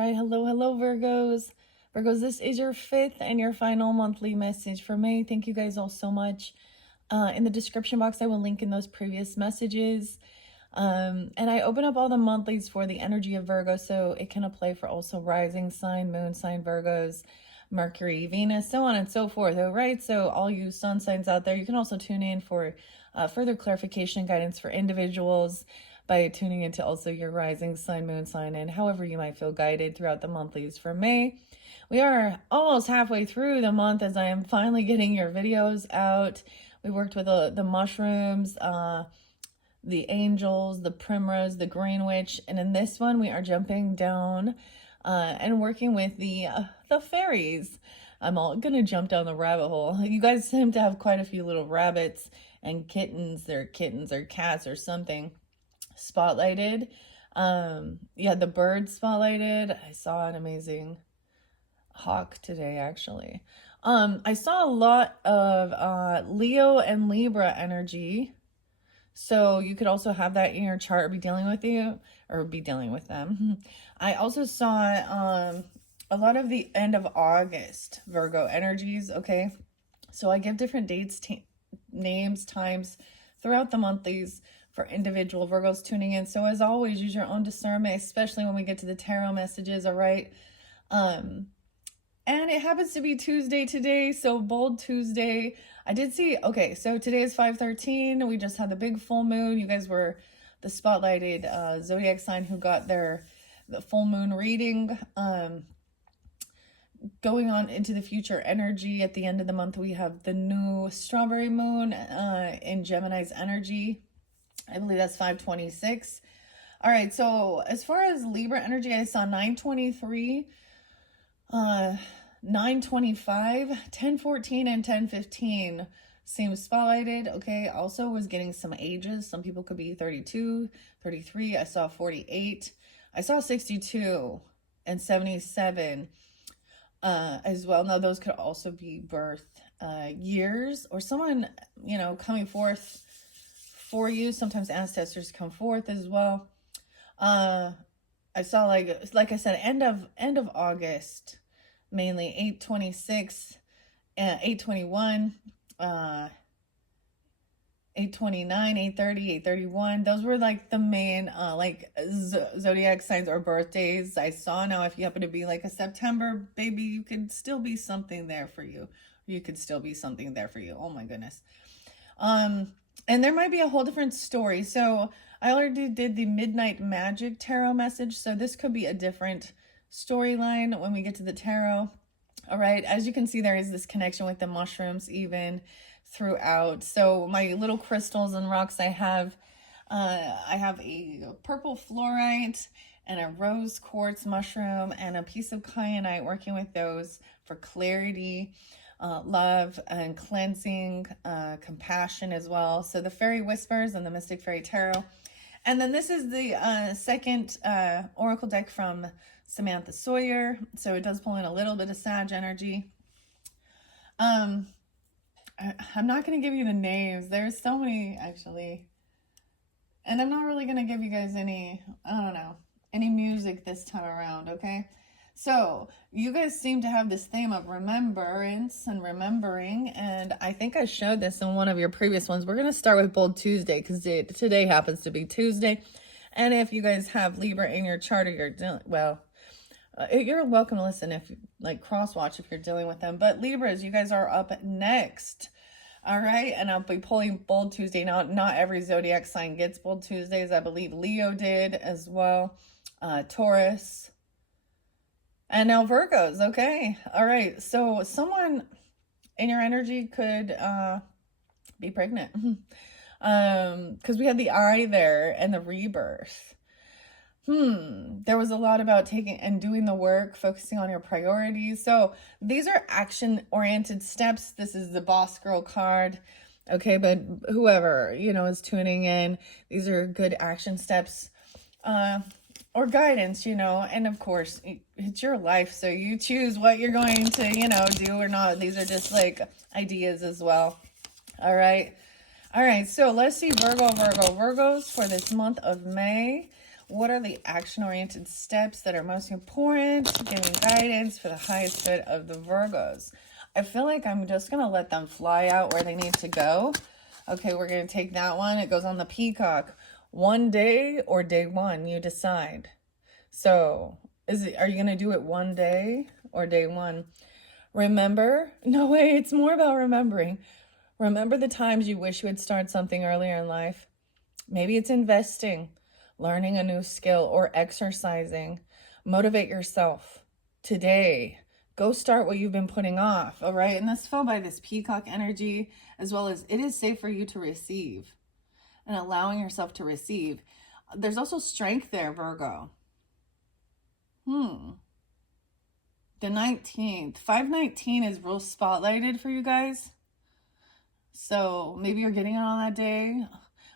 right, hello, Virgos. Virgos, this is your fifth and your final monthly message for May. Thank you guys all so much. In the description box, I will link in those previous messages. And I open up all the monthlies for the energy of Virgo, so it can apply for also rising sign, moon sign Virgos, Mercury, Venus, so on and so forth. All right, so all you sun signs out there, you can also tune in for further clarification guidance for individuals by tuning into also your rising sign, moon sign, and however you might feel guided throughout the monthlies for May. We are almost halfway through the month as I am finally getting your videos out. We worked with the mushrooms, the angels, the primrose, the green witch, and in this one we are jumping down and working with the fairies. I'm all gonna jump down the rabbit hole. You guys seem to have quite a few little rabbits and kittens. They're kittens or cats or something spotlighted. Yeah, the bird spotlighted. I saw an amazing hawk today, actually. I saw a lot of Leo and Libra energy. So you could also have that in your chart or be dealing with them. I also saw a lot of the end of August Virgo energies, okay? So I give different dates, names, times throughout the monthlies for individual Virgos tuning in. So as always, use your own discernment, especially when we get to the tarot messages, all right? And it happens to be Tuesday today, so bold Tuesday. I did see, okay, so today is 5/13. We just had the big full moon. You guys were the spotlighted zodiac sign who got the full moon reading. Going on into the future energy, at the end of the month, we have the new strawberry moon in Gemini's energy. I believe that's 5/26. All right, so as far as Libra energy, I saw 9/23, 9/25, 10/14, and 10/15 seems spotlighted. Okay, also was getting some ages. Some people could be 32, 33. I saw 48. I saw 62 and 77 as well. Now, those could also be birth years or someone, you know, coming forth for you. Sometimes ancestors come forth as well. I saw like I said, end of August, mainly 8/26, 8/21, 8/29, 8/30, 8/31. Those were like the main zodiac signs or birthdays I saw. Now, if you happen to be like a September baby, you could still be something there for you. You could still be something there for you. Oh my goodness. And there might be a whole different story. So I already did the Midnight Magic Tarot message. So this could be a different storyline when we get to the tarot. All right. As you can see, there is this connection with the mushrooms even throughout. So my little crystals and rocks I have a purple fluorite and a rose quartz mushroom and a piece of kyanite, working with those for clarity, love and cleansing, compassion as well. So the Fairy Whispers and the Mystic Faerie Tarot. And then this is the second oracle deck from Samantha Sawyer. So it does pull in a little bit of Sag energy. I'm not going to give you the names. There's so many, actually. And I'm not really going to give you guys any, I don't know, any music this time around, okay? So you guys seem to have this theme of remembrance and remembering, and I think I showed this in one of your previous ones. We're going to start with Bold Tuesday because today happens to be Tuesday. And if you guys have Libra in your chart or you're welcome to listen if like cross watch if you're dealing with them. But Libras, you guys are up next. All right, and I'll be pulling Bold Tuesday. Now, not every zodiac sign gets Bold Tuesdays. I believe Leo did as well. Taurus. And now Virgos, okay. All right, so someone in your energy could be pregnant. Because we had the eye there and the rebirth. There was a lot about taking and doing the work, focusing on your priorities. So these are action-oriented steps. This is the Boss Girl card. Okay, but whoever, you know, is tuning in, these are good action steps or guidance, you know. And of course, it's your life, so you choose what you're going to, you know, do or not. These are just like ideas as well. All right. So let's see Virgos for this month of May. What are the action-oriented steps that are most important? Giving guidance for the highest good of the Virgos. I feel like I'm just going to let them fly out where they need to go. Okay, we're going to take that one. It goes on the peacock. One day or day one, you decide. So, are you going to do it one day or day one? Remember? No way, it's more about remembering. Remember the times you wish you would start something earlier in life. Maybe it's investing, learning a new skill, or exercising. Motivate yourself today. Go start what you've been putting off, all right? And this fell by this peacock energy, as well as it is safe for you to receive and allowing yourself to receive. There's also strength there, Virgo. The 19th. 519 is real spotlighted for you guys. So maybe you're getting it on that day.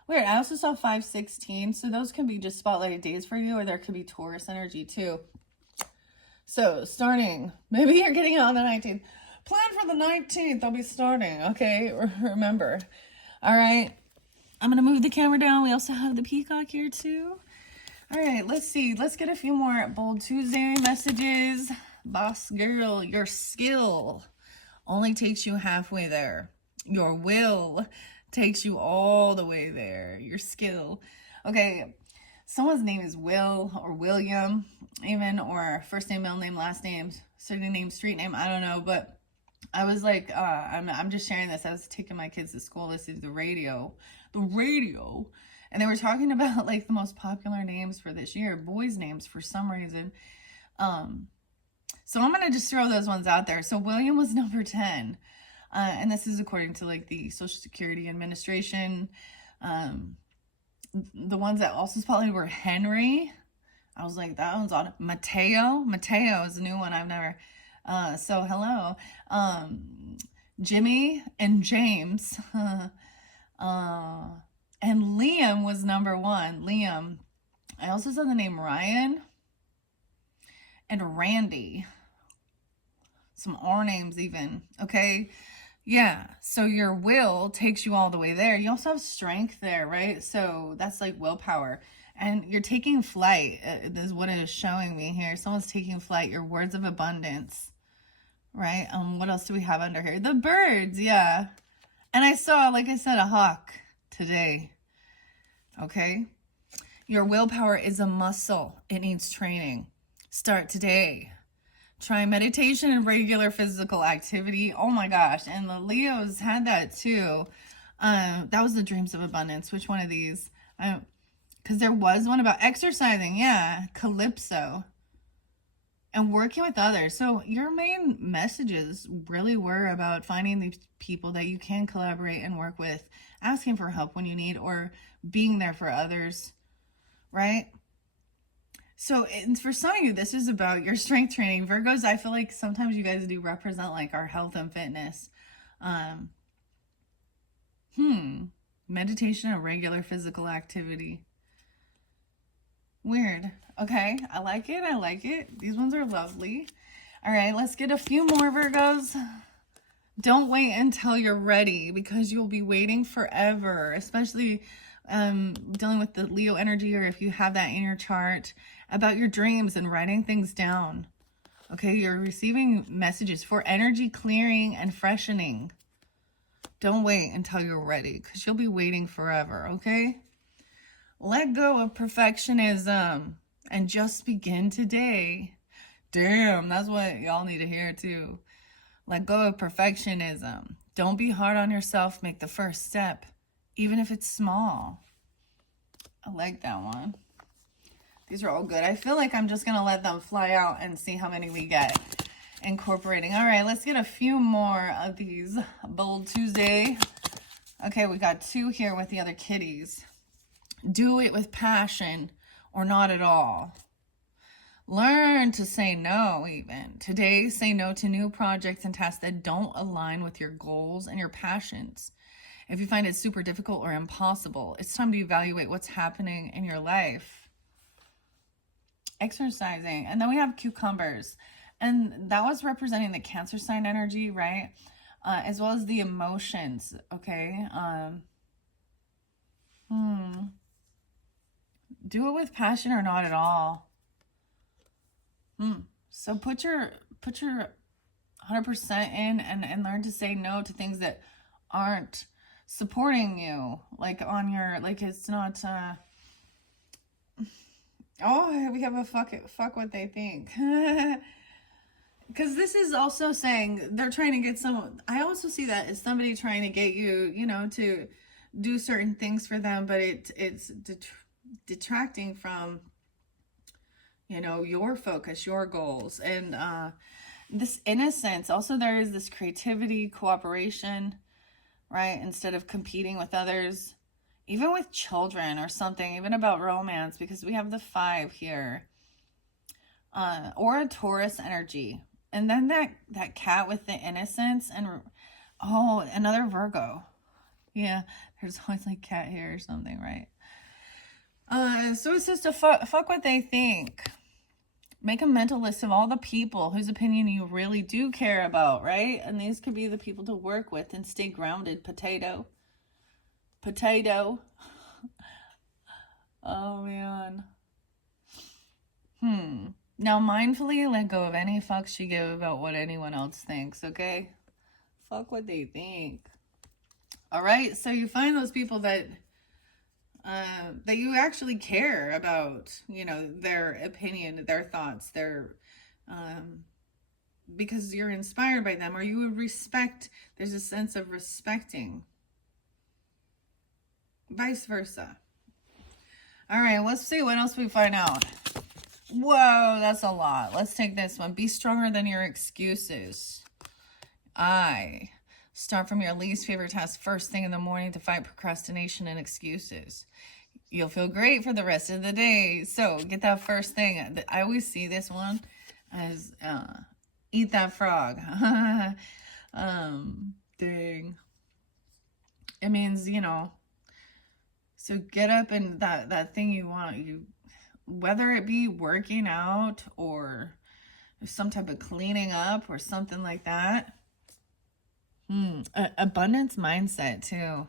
Weird. I also saw 516. So those can be just spotlighted days for you, or there could be Taurus energy too. So starting, maybe you're getting it on the 19th. Plan for the 19th. I'll be starting. Okay. Remember. All right. I'm going to move the camera down. We also have the peacock here too. All right. Let's see. Let's get a few more Bold Tuesday messages. Boss girl, your skill only takes you halfway there. Your will takes you all the way there. Your skill. Okay, someone's name is Will or William, even, or first name, middle name, last name, city name, street name, I don't know. But I was like, I'm just sharing this. I was taking my kids to school. This is the radio. And they were talking about like the most popular names for this year, boys' names for some reason. So I'm going to just throw those ones out there. So William was number 10. And this is according to like the Social Security Administration. The ones that also spotlighted were Henry. I was like, that one's on. Mateo is a new one. I've never. So hello. Jimmy and James. And Liam was number 1. Liam. I also saw the name Ryan and Randy. Some R names even. Okay. Yeah. So your will takes you all the way there. You also have strength there, right? So that's like willpower. And you're taking flight. This is what it is showing me here. Someone's taking flight. Your words of abundance. Right? What else do we have under here? The birds. Yeah. And I saw, like I said, a hawk today. Okay. Your willpower is a muscle. It needs training. Start today. Try meditation and regular physical activity. Oh my gosh. And the Leos had that too. That was the dreams of abundance. Which one of these? Because there was one about exercising. Yeah. Calypso. And working with others. So your main messages really were about finding these people that you can collaborate and work with, asking for help when you need, or being there for others. Right? So for some of you, this is about your strength training. Virgos, I feel like sometimes you guys do represent like our health and fitness. Meditation and regular physical activity. Weird. Okay, I like it. These ones are lovely. All right, let's get a few more, Virgos. Don't wait until you're ready, because you'll be waiting forever, especially dealing with the Leo energy, or if you have that in your chart, about your dreams and writing things down. Okay, you're receiving messages for energy clearing and freshening. Don't wait until you're ready, because you'll be waiting forever, okay? Let go of perfectionism and just begin today. Damn, that's what y'all need to hear too. Let go of perfectionism. Don't be hard on yourself. Make the first step, even if it's small. I like that one. These are all good. I feel like I'm just going to let them fly out and see how many we get incorporating. All right, let's get a few more of these Bold Tuesday. Okay, we got 2 here with the other kitties. Do it with passion or not at all. Learn to say no even. Today, say no to new projects and tasks that don't align with your goals and your passions. If you find it super difficult or impossible, it's time to evaluate what's happening in your life. Exercising. And then we have cucumbers. And that was representing the Cancer sign energy, right? As well as the emotions, okay? Do it with passion or not at all. So put your 100% in, and learn to say no to things that aren't supporting you, like on your, like, it's not oh, we have a fuck what they think. Because this is also saying they're trying to get someone. I also see that as somebody trying to get you, you know, to do certain things for them, but it's detracting from, you know, your focus, your goals, and this innocence. Also, there is this creativity, cooperation, right? Instead of competing with others, even with children or something, even about romance, because we have the 5 here, or a Taurus energy. And then that cat with the innocence, and oh, another Virgo. Yeah, there's always like cat hair or something, right? So it's just to fuck what they think. Make a mental list of all the people whose opinion you really do care about, right? And these could be the people to work with, and stay grounded. Potato. Oh, man. Now, mindfully let go of any fucks you give about what anyone else thinks, okay? Fuck what they think. All right, so you find those people that you actually care about, you know, their opinion, their thoughts, their, because you're inspired by them, or you would respect, there's a sense of respecting. Vice versa. All right, let's see what else we find out. Whoa, that's a lot. Let's take this one. Be stronger than your excuses. Start from your least favorite task first thing in the morning to fight procrastination and excuses. You'll feel great for the rest of the day. So get that first thing. I always see this one as eat that frog. Dang. It means, you know, so get up, and that thing you want, whether it be working out or some type of cleaning up or something like that. Abundance mindset too.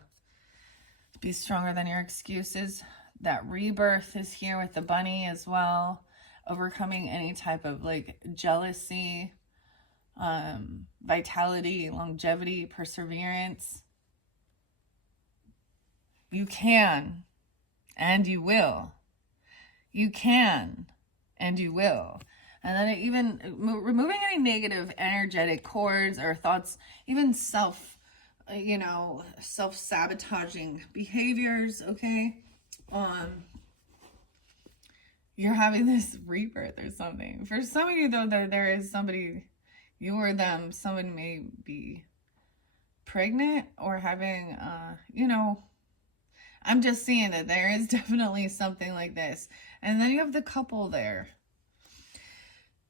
Be stronger than your excuses. That rebirth is here with the bunny as well. Overcoming any type of like jealousy, vitality, longevity, perseverance. You can, and you will. You can, and you will. And then even removing any negative energetic cords or thoughts, even self-sabotaging behaviors, okay? You're having this rebirth or something. For some of you, though, there is somebody, you or them, someone may be pregnant or having, I'm just seeing that there is definitely something like this. And then you have the couple there.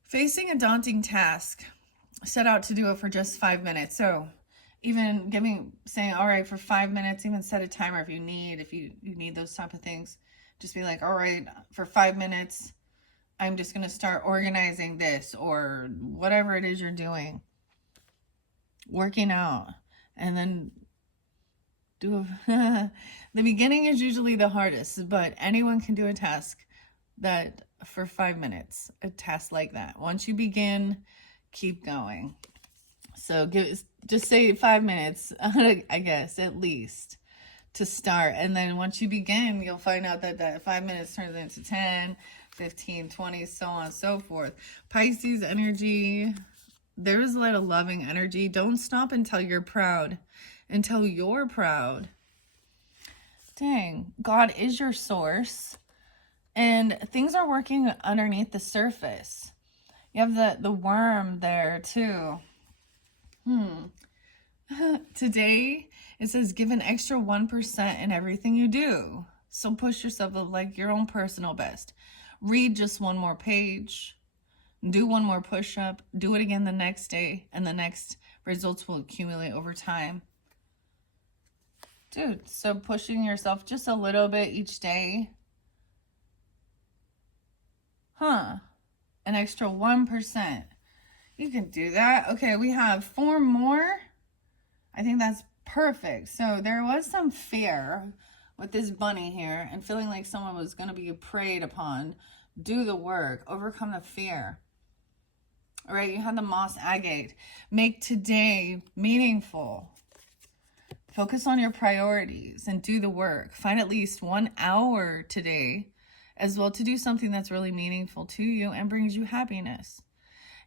Facing a daunting task. Set out to do it for just 5 minutes. So even saying, all right, for 5 minutes, even set a timer if you need those type of things. Just be like, all right, for 5 minutes, I'm just going to start organizing this, or whatever it is you're doing. Working out. And then the beginning is usually the hardest, but anyone can do a task that for 5 minutes, a task like that. Once you begin, keep going. So just say 5 minutes, I guess, at least, to start. And then once you begin, you'll find out that 5 minutes turns into 10, 15, 20, so on and so forth. Pisces energy, there is a lot of loving energy. Don't stop until you're proud. Until you're proud. Dang, God is your source. And things are working underneath the surface. You have the worm there too. Today, it says give an extra 1% in everything you do. So push yourself like your own personal best. Read just one more page. Do one more push-up. Do it again the next day. And the next results will accumulate over time. Dude, so pushing yourself just a little bit each day. An extra 1%. You can do that. Okay, we have 4 more. I think that's perfect. So there was some fear with this bunny here and feeling like someone was going to be preyed upon. Do the work, overcome the fear. All right, you have the moss agate. Make today meaningful. Focus on your priorities and do the work. Find at least 1 hour today as well to do something that's really meaningful to you and brings you happiness.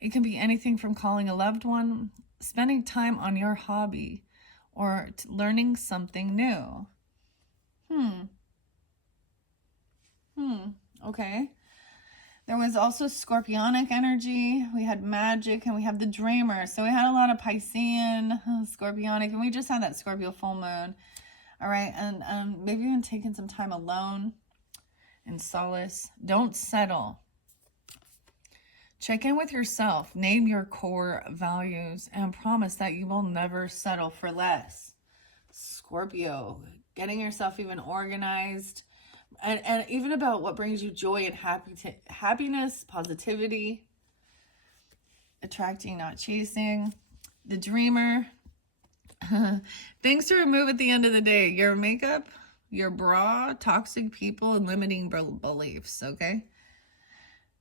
It can be anything from calling a loved one, spending time on your hobby, or learning something new. Okay. There was also scorpionic energy. We had magic and we have the dreamer. So we had a lot of Piscean, scorpionic, and we just had that Scorpio full moon. All right. And maybe even taking some time alone in solace. Don't settle. Check in with yourself. Name your core values and promise that you will never settle for less. Scorpio, getting yourself even organized. And even about what brings you joy and happiness, positivity, attracting, not chasing. The dreamer, things to remove at the end of the day. Your makeup, your bra, toxic people, and limiting beliefs, okay?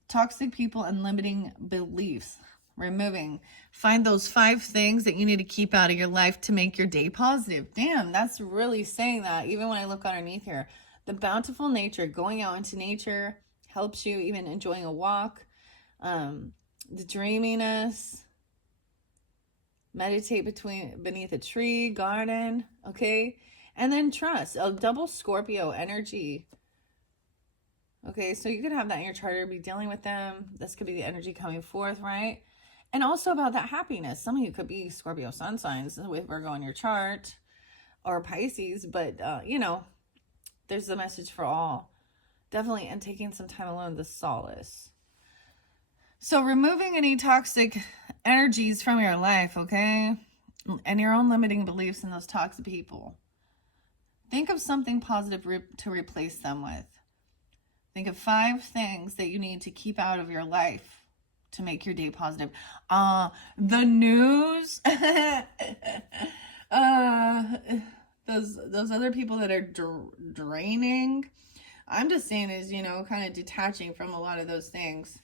Toxic people and limiting beliefs. Removing. Find those 5 things that you need to keep out of your life to make your day positive. Damn, that's really saying that. Even when I look underneath here. The bountiful nature, going out into nature helps you, even enjoying a walk. The dreaminess, meditate beneath a tree, garden, okay? And then trust, a double Scorpio energy. Okay, so you could have that in your chart or be dealing with them. This could be the energy coming forth, right? And also about that happiness. Some of you could be Scorpio sun signs with Virgo in your chart or Pisces, but, you know, there's a message for all. Definitely, and taking some time alone, the solace. So removing any toxic energies from your life, okay? And your own limiting beliefs in those toxic people. Think of something positive to replace them with. Think of 5 things that you need to keep out of your life to make your day positive. The news. Those other people that are draining. I'm just saying is, you know, kind of detaching from a lot of those things.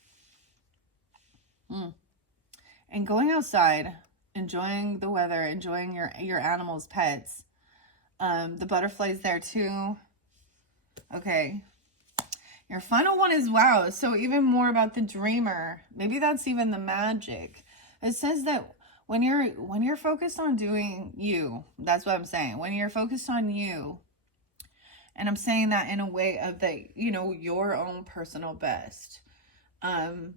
And going outside, enjoying the weather, enjoying your animals, pets. The butterflies there too. Okay. Your final one is wow. So even more about the dreamer. Maybe that's even the magic. It says that when you're focused on doing you, that's what I'm saying. When you're focused on you, and I'm saying that in a way of that, you know, your own personal best, then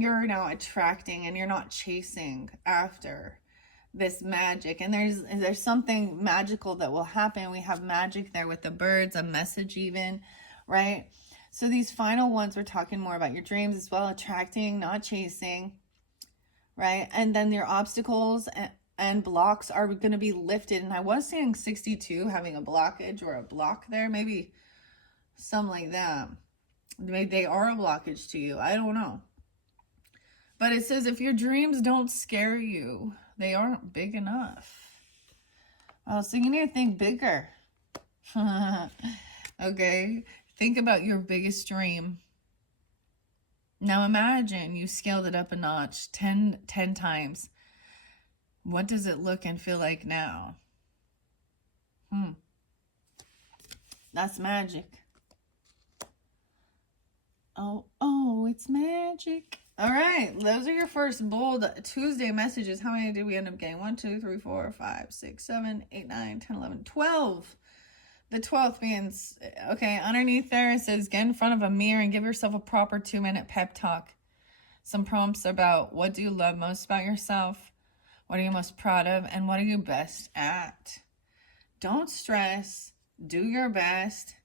you're now attracting and you're not chasing after this magic. And there's something magical that will happen. We have magic there with the birds, a message even, right? So these final ones, we're talking more about your dreams as well, attracting, not chasing. Right? And then your obstacles and blocks are going to be lifted. And I was saying 62, having a blockage or a block there, maybe something like that. Maybe they are a blockage to you. I don't know. But it says if your dreams don't scare you, they aren't big enough. Oh, so you need to think bigger. Okay? Think about your biggest dream. Now imagine you scaled it up a notch 10 times. What does it look and feel like now? That's magic. Oh, it's magic. All right, those are your first bold Tuesday messages. How many did we end up getting? 1, 2, 3, 4, 5, 6, 7, 8, 9, 10, 11, 12. The 12th means, okay, underneath there it says, get in front of a mirror and give yourself a proper 2-minute pep talk. Some prompts about what do you love most about yourself? What are you most proud of? And what are you best at? Don't stress. Do your best.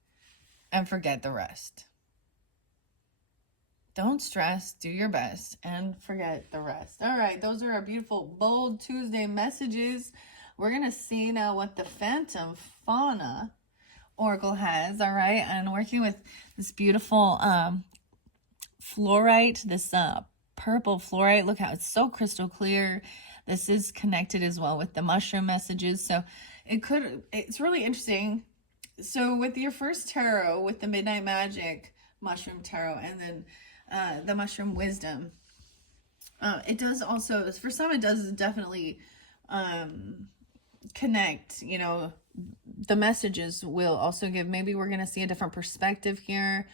And forget the rest. Don't stress. Do your best. And forget the rest. All right, those are our beautiful, bold Tuesday messages. We're going to see now what the Phantom Fauna Oracle has, all right? And working with this beautiful fluorite, this purple fluorite. Look how it's so crystal clear. This is connected as well with the mushroom messages. So it's really interesting So with your first tarot, with the Midnight Magic Mushroom Tarot, and then the Mushroom Wisdom, it does also, for some, it does definitely connect, you know, the messages will also give, maybe we're going to see a different perspective here,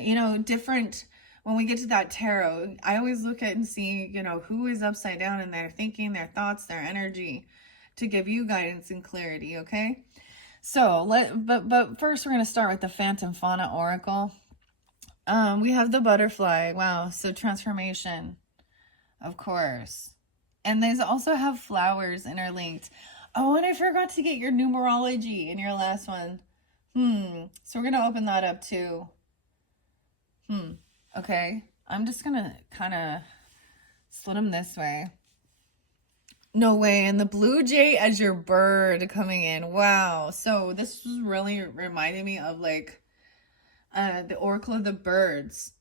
you know, different. When we get to that tarot, I always look at and see, you know, who is upside down in their thinking, their thoughts, their energy, to give you guidance and clarity. Okay, so but first we're going to start with the Phantom Fauna Oracle. We have the butterfly. Wow, so transformation, of course. And these also have flowers interlinked. Oh, and I forgot to get your numerology in your last one. So we're going to open that up too. Okay. I'm just going to kind of split them this way. No way. And the blue jay as your bird coming in. Wow. So this was really reminding me of like the Oracle of the Birds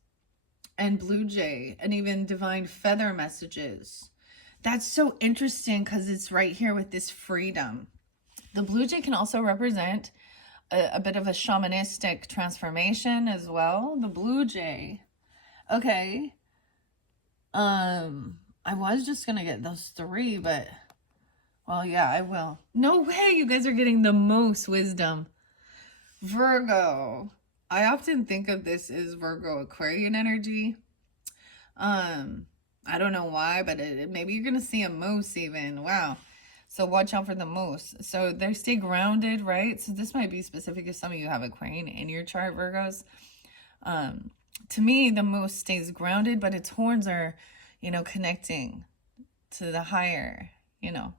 and blue jay and even divine feather messages. That's so interesting because it's right here with this freedom. The blue jay can also represent a bit of a shamanistic transformation as well. The blue jay. Okay. I was just gonna get those three, but well, yeah, I will. No way, you guys are getting the most wisdom. Virgo. I often think of this as Virgo Aquarian energy. I don't know why, but maybe you're gonna see a moose even. Wow. So watch out for the moose. So they stay grounded, right? So this might be specific if some of you have Aquarian in your chart, Virgos. To me, the moose stays grounded, but its horns are, you know, connecting to the higher, you know,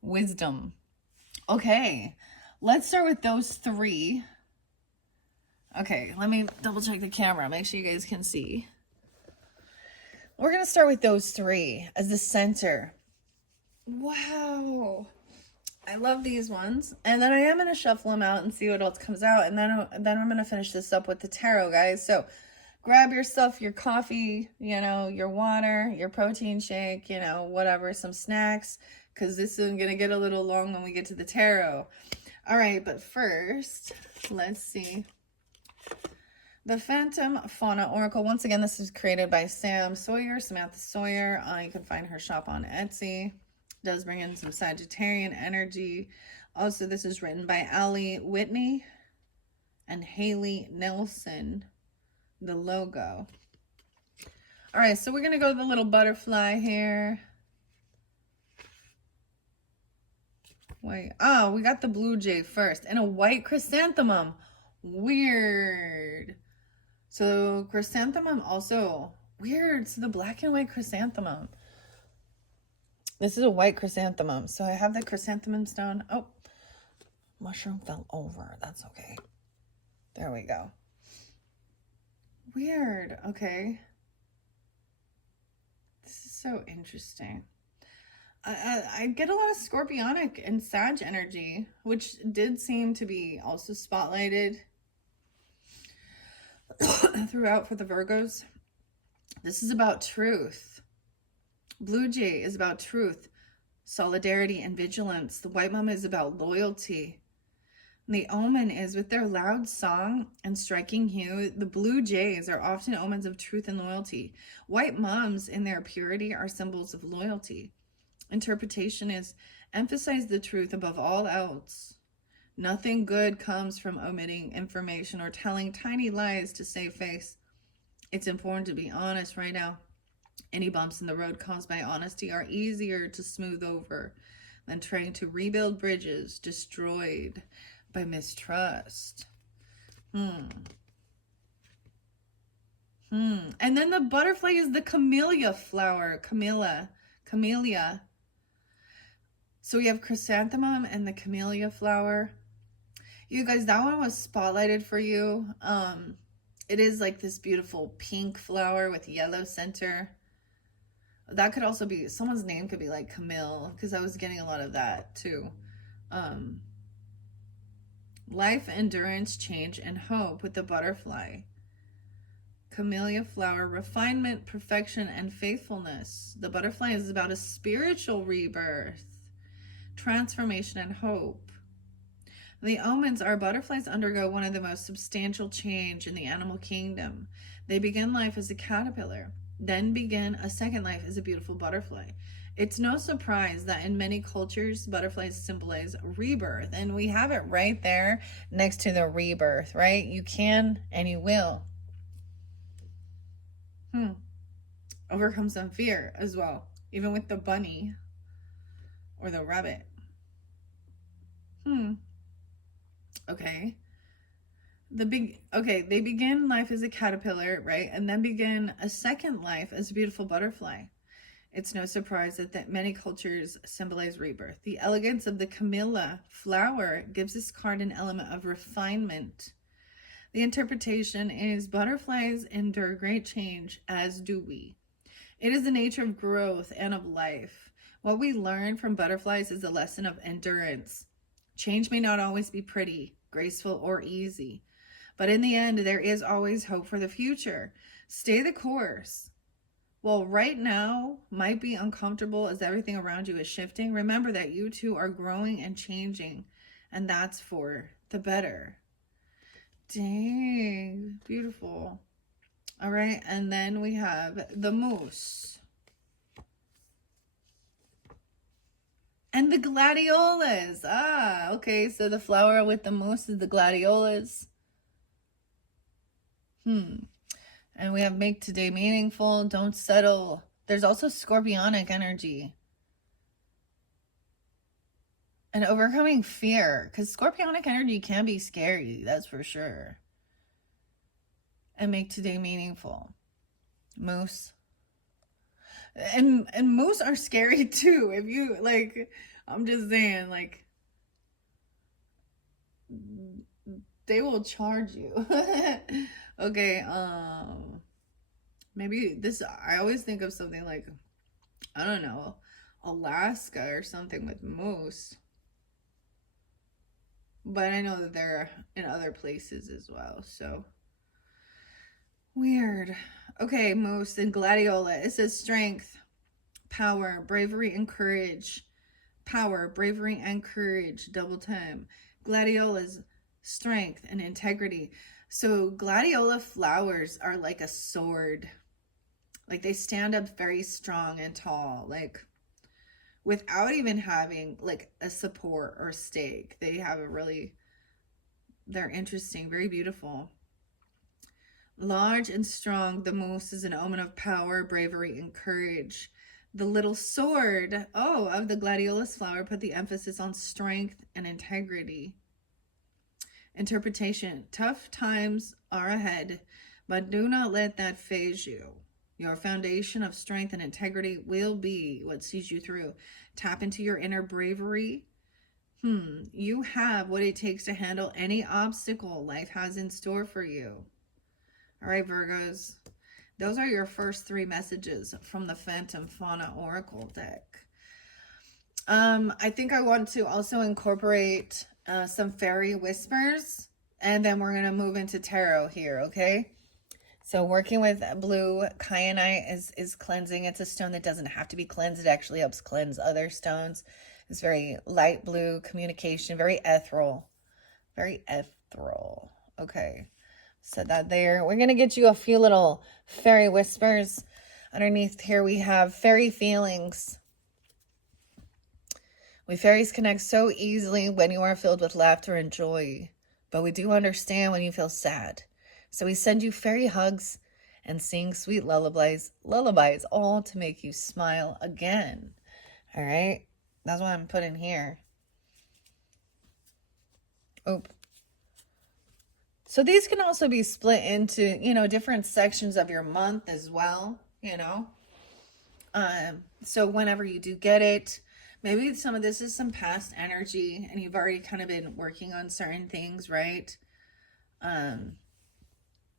wisdom. Okay, let's start with those three. Okay, let me double check the camera, make sure you guys can see. We're going to start with those three as the center. Wow. I love these ones. And then I am going to shuffle them out and see what else comes out. And then I'm going to finish this up with the tarot, guys. So grab yourself your coffee, you know, your water, your protein shake, you know, whatever, some snacks, because this is going to get a little long when we get to the tarot. All right, but first, let's see. The Phantom Fauna Oracle. Once again, this is created by Samantha Sawyer. You can find her shop on Etsy. Does bring in some Sagittarian energy. Also, this is written by Allie Whitney and Haley Nelson, the logo. All right, so we're going to go with the little butterfly here. Wait, oh, we got the blue jay first and a white chrysanthemum. Weird. So chrysanthemum also weird. So the black and white chrysanthemum. This is a white chrysanthemum. So I have the chrysanthemum stone. Oh, mushroom fell over. That's okay. There we go. Weird. Okay. This is so interesting. I get a lot of scorpionic and Sag energy, which did seem to be also spotlighted throughout for the Virgos. This is about truth. Blue jay is about truth, solidarity, and vigilance. The white mama is about loyalty. And the omen is with their loud song and striking hue. The blue jays are often omens of truth and loyalty. White mums in their purity are symbols of loyalty. Interpretation is emphasize the truth above all else. Nothing good comes from omitting information or telling tiny lies to save face. It's important to be honest right now. Any bumps in the road caused by honesty are easier to smooth over than trying to rebuild bridges destroyed by mistrust. And then the butterfly is the camellia flower. Camellia. So we have chrysanthemum and the camellia flower. You guys, that one was spotlighted for you. It is like this beautiful pink flower with yellow center. That could also be, someone's name could be like Camille, because I was getting a lot of that too. Life, endurance, change, and hope with the butterfly. Camellia flower, refinement, perfection, and faithfulness. The butterfly is about a spiritual rebirth, transformation, and hope. The omens are butterflies undergo one of the most substantial change in the animal kingdom. They begin life as a caterpillar, then begin a second life as a beautiful butterfly. It's no surprise that in many cultures, butterflies symbolize rebirth. And we have it right there next to the rebirth, right? You can and you will. Overcome some fear as well, even with the bunny or the rabbit. Okay. They begin life as a caterpillar, right? And then begin a second life as a beautiful butterfly. It's no surprise that many cultures symbolize rebirth. The elegance of the camellia flower gives this card an element of refinement. The interpretation is butterflies endure great change, as do we. It is the nature of growth and of life. What we learn from butterflies is a lesson of endurance. Change may not always be pretty, graceful, or easy, but in the end, there is always hope for the future. Stay the course. While right now might be uncomfortable as everything around you is shifting, remember that you too are growing and changing, and that's for the better. Dang, beautiful. All right, and then we have the moose. And the gladiolas. Okay, so the flower with the moose is the gladiolas. And we have make today meaningful, don't settle. There's also scorpionic energy. And overcoming fear, because scorpionic energy can be scary, that's for sure. And make today meaningful. Moose. And moose are scary too. If you, like, I'm just saying, like, they will charge you. Okay, maybe this, I always think of something like, I don't know, Alaska or something with moose. But I know that they're in other places as well, so weird. Okay, moose and gladiola. It says strength, power, bravery, and courage. Power, bravery, and courage, double time. Gladiola's strength and integrity. So gladiola flowers are like a sword. Like they stand up very strong and tall, like without even having like a support or stake. They have they're interesting, very beautiful. Large and strong, the moose is an omen of power, bravery, and courage. The little sword, of the gladiolus flower put the emphasis on strength and integrity. Interpretation, tough times are ahead, but do not let that phase you. Your foundation of strength and integrity will be what sees you through. Tap into your inner bravery. You have what it takes to handle any obstacle life has in store for you. All right, Virgos. Those are your first 3 messages from the Phantom Fauna Oracle deck. I think I want to also incorporate some fairy whispers, and then we're going to move into tarot here, okay? So working with blue kyanite is cleansing. It's a stone that doesn't have to be cleansed. It actually helps cleanse other stones. It's very light blue communication, very ethereal. Very ethereal. Okay. Set that there. We're going to get you a few little fairy whispers. Underneath here we have fairy feelings. We fairies connect so easily when you are filled with laughter and joy, but we do understand when you feel sad. So we send you fairy hugs and sing sweet lullabies, all to make you smile again. All right? That's what I'm putting here. So these can also be split into, different sections of your month as well, So whenever you do get it, maybe some of this is some past energy and you've already kind of been working on certain things, right?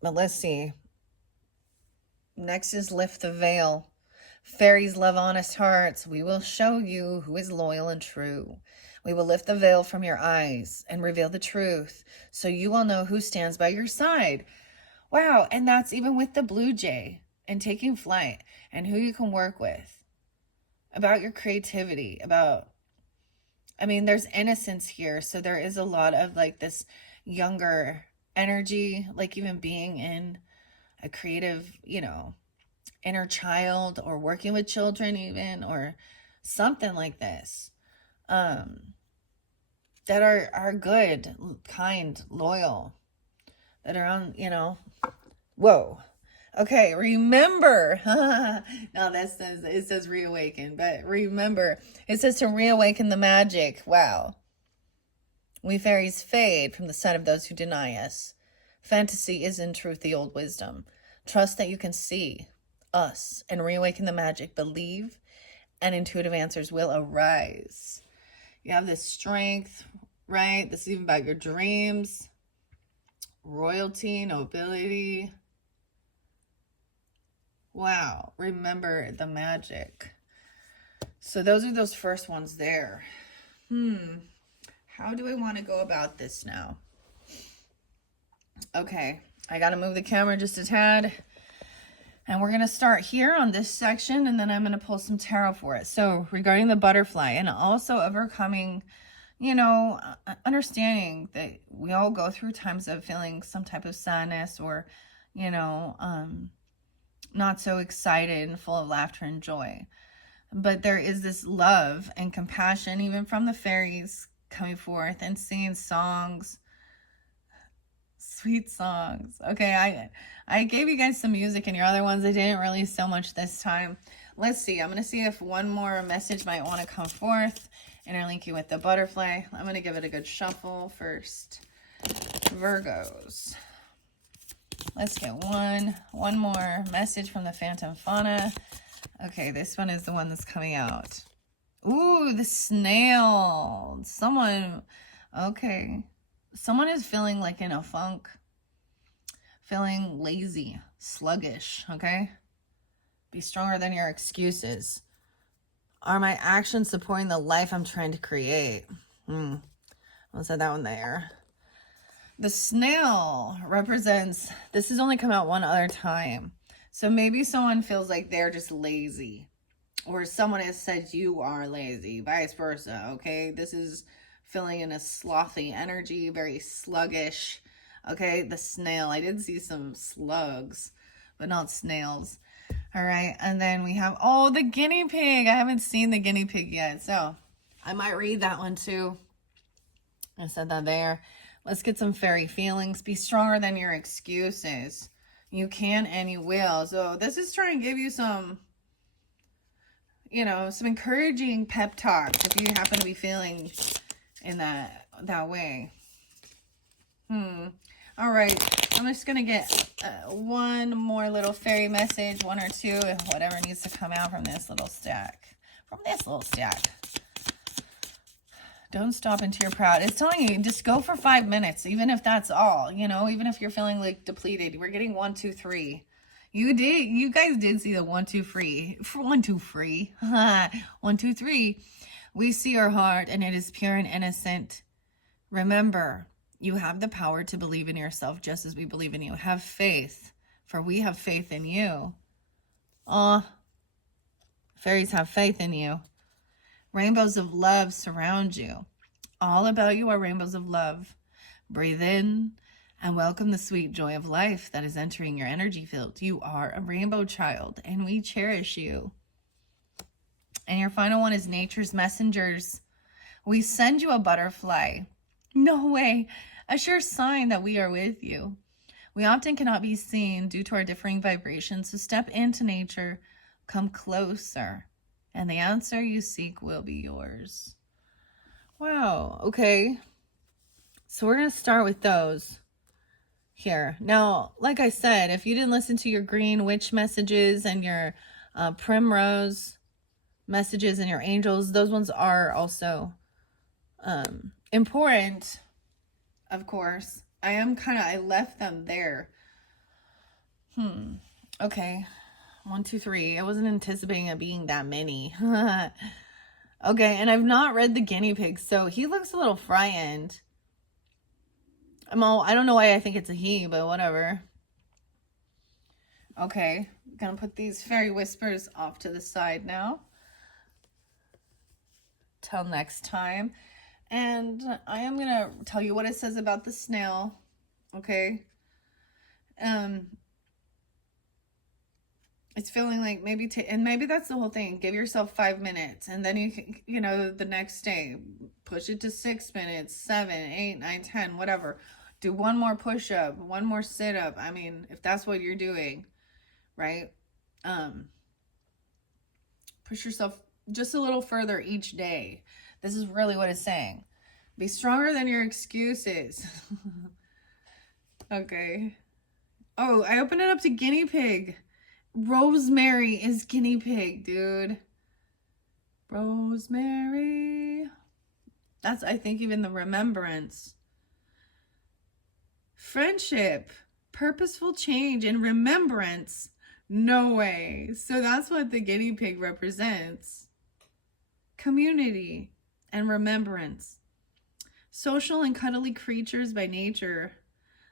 But let's see. Next is lift the veil. Fairies love honest hearts. We will show you who is loyal and true. We will lift the veil from your eyes and reveal the truth so you will know who stands by your side. Wow, and that's even with the blue jay and taking flight and who you can work with. About your creativity, about I mean, there's innocence here. So there is a lot of like this younger energy, like even being in a creative, you know, inner child or working with children even, or something like this. That are good, kind, loyal, that are on, you know, whoa. Okay, remember. Now that says, it says reawaken, but remember, it says to reawaken the magic. Wow. We fairies fade from the sight of those who deny us. Fantasy is in truth the old wisdom. Trust that you can see us and reawaken the magic. Believe and intuitive answers will arise. You have this strength, right? This is even about your dreams, royalty, nobility. Wow, remember the magic. So those are those first ones there. How do I want to go about this now? Okay, I got to move the camera just a tad. And we're going to start here on this section, and then I'm going to pull some tarot for it. So regarding the butterfly, and also overcoming, you know, understanding that we all go through times of feeling some type of sadness, or, you know, not so excited and full of laughter and joy. But there is this love and compassion, even from the fairies, coming forth and singing songs, sweet songs. Okay, I gave you guys some music in your other ones. I didn't release so much this time. Let's see. I'm going to see if one more message might want to come forth. Interlinking with the butterfly. I'm going to give it a good shuffle first. Virgos. Let's get one more message from the phantom fauna. Okay, this one is the one that's coming out. Ooh, the snail. Someone, okay. Someone is feeling like in a funk. Feeling lazy, sluggish, okay? Be stronger than your excuses. Are my actions supporting the life I'm trying to create? I'll set that one there. The snail represents, this has only come out one other time. So maybe someone feels like they're just lazy, or someone has said you are lazy, vice versa, okay? This is filling in a slothy energy, very sluggish, okay? The snail, I did see some slugs, but not snails. All right, and then we have, oh, the guinea pig. I haven't seen the guinea pig yet, so I might read that one too. I said that there. Let's get some fairy feelings. Be stronger than your excuses. You can and you will. So this is trying to give you some, you know, some encouraging pep talks if you happen to be feeling in that way. All right, I'm just gonna get one more little fairy message, one or two, whatever needs to come out from this little stack. Don't stop until you're proud. It's telling you, just go for 5 minutes, even if that's all, you know, even if you're feeling like depleted. We're getting 1, 2, 3. You guys did see the 1, 2, 3. 1, 2, 3. 1, 2, 3. We see your heart and it is pure and innocent. Remember, you have the power to believe in yourself just as we believe in you. Have faith, for we have faith in you. Fairies have faith in you. Rainbows of love surround you. All about you are rainbows of love. Breathe in and welcome the sweet joy of life that is entering your energy field. You are a rainbow child and we cherish you. And your final one is nature's messengers. We send you a butterfly. No way. A sure sign that we are with you. We often cannot be seen due to our differing vibrations, so step into nature, come closer, and the answer you seek will be yours. Wow, okay. So we're going to start with those here. Now, like I said, if you didn't listen to your green witch messages and your primrose messages and your angels, those ones are also important. Of course, I left them there. Okay. 1, 2, 3. I wasn't anticipating it being that many. Okay, and I've not read the guinea pig, so he looks a little frightened. I don't know why I think it's a he, but whatever. Okay, gonna put these fairy whispers off to the side now. till next time. And I am going to tell you what it says about the snail. Okay. It's feeling like maybe, and maybe that's the whole thing. Give yourself 5 minutes, and then you can, the next day, push it to 6 minutes, 7, 8, 9, 10, whatever. Do one more push up, one more sit up. I mean, if that's what you're doing, right? Push yourself just a little further each day. This is really what it's saying. Be stronger than your excuses. Okay. Oh, I opened it up to guinea pig. Rosemary is guinea pig, dude. Rosemary. That's, I think, even the remembrance. Friendship. Purposeful change and remembrance. No way. So that's what the guinea pig represents. Community and remembrance. Social and cuddly creatures by nature.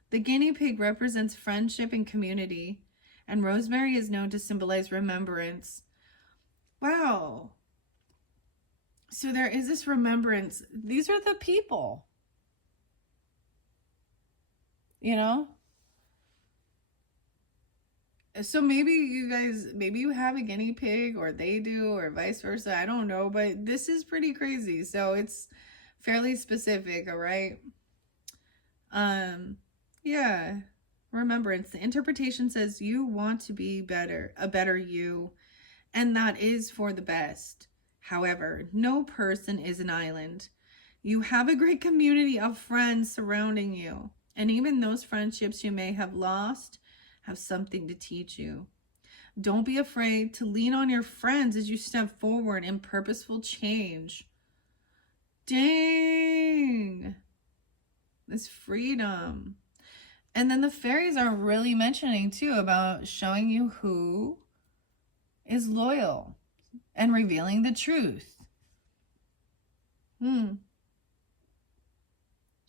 The guinea pig represents friendship and community, and rosemary is known to symbolize remembrance. Wow. So there is this remembrance. These are the people. So maybe you guys, maybe you have a guinea pig, or they do, or vice versa. I don't know, but this is pretty crazy. So it's fairly specific, all right? Yeah. Remembrance. The interpretation says you want to be better, a better you, and that is for the best. However, no person is an island. You have a great community of friends surrounding you, and even those friendships you may have lost have something to teach you. Don't be afraid to lean on your friends as you step forward in purposeful change. Dang. This freedom. And then the fairies are really mentioning too about showing you who is loyal and revealing the truth.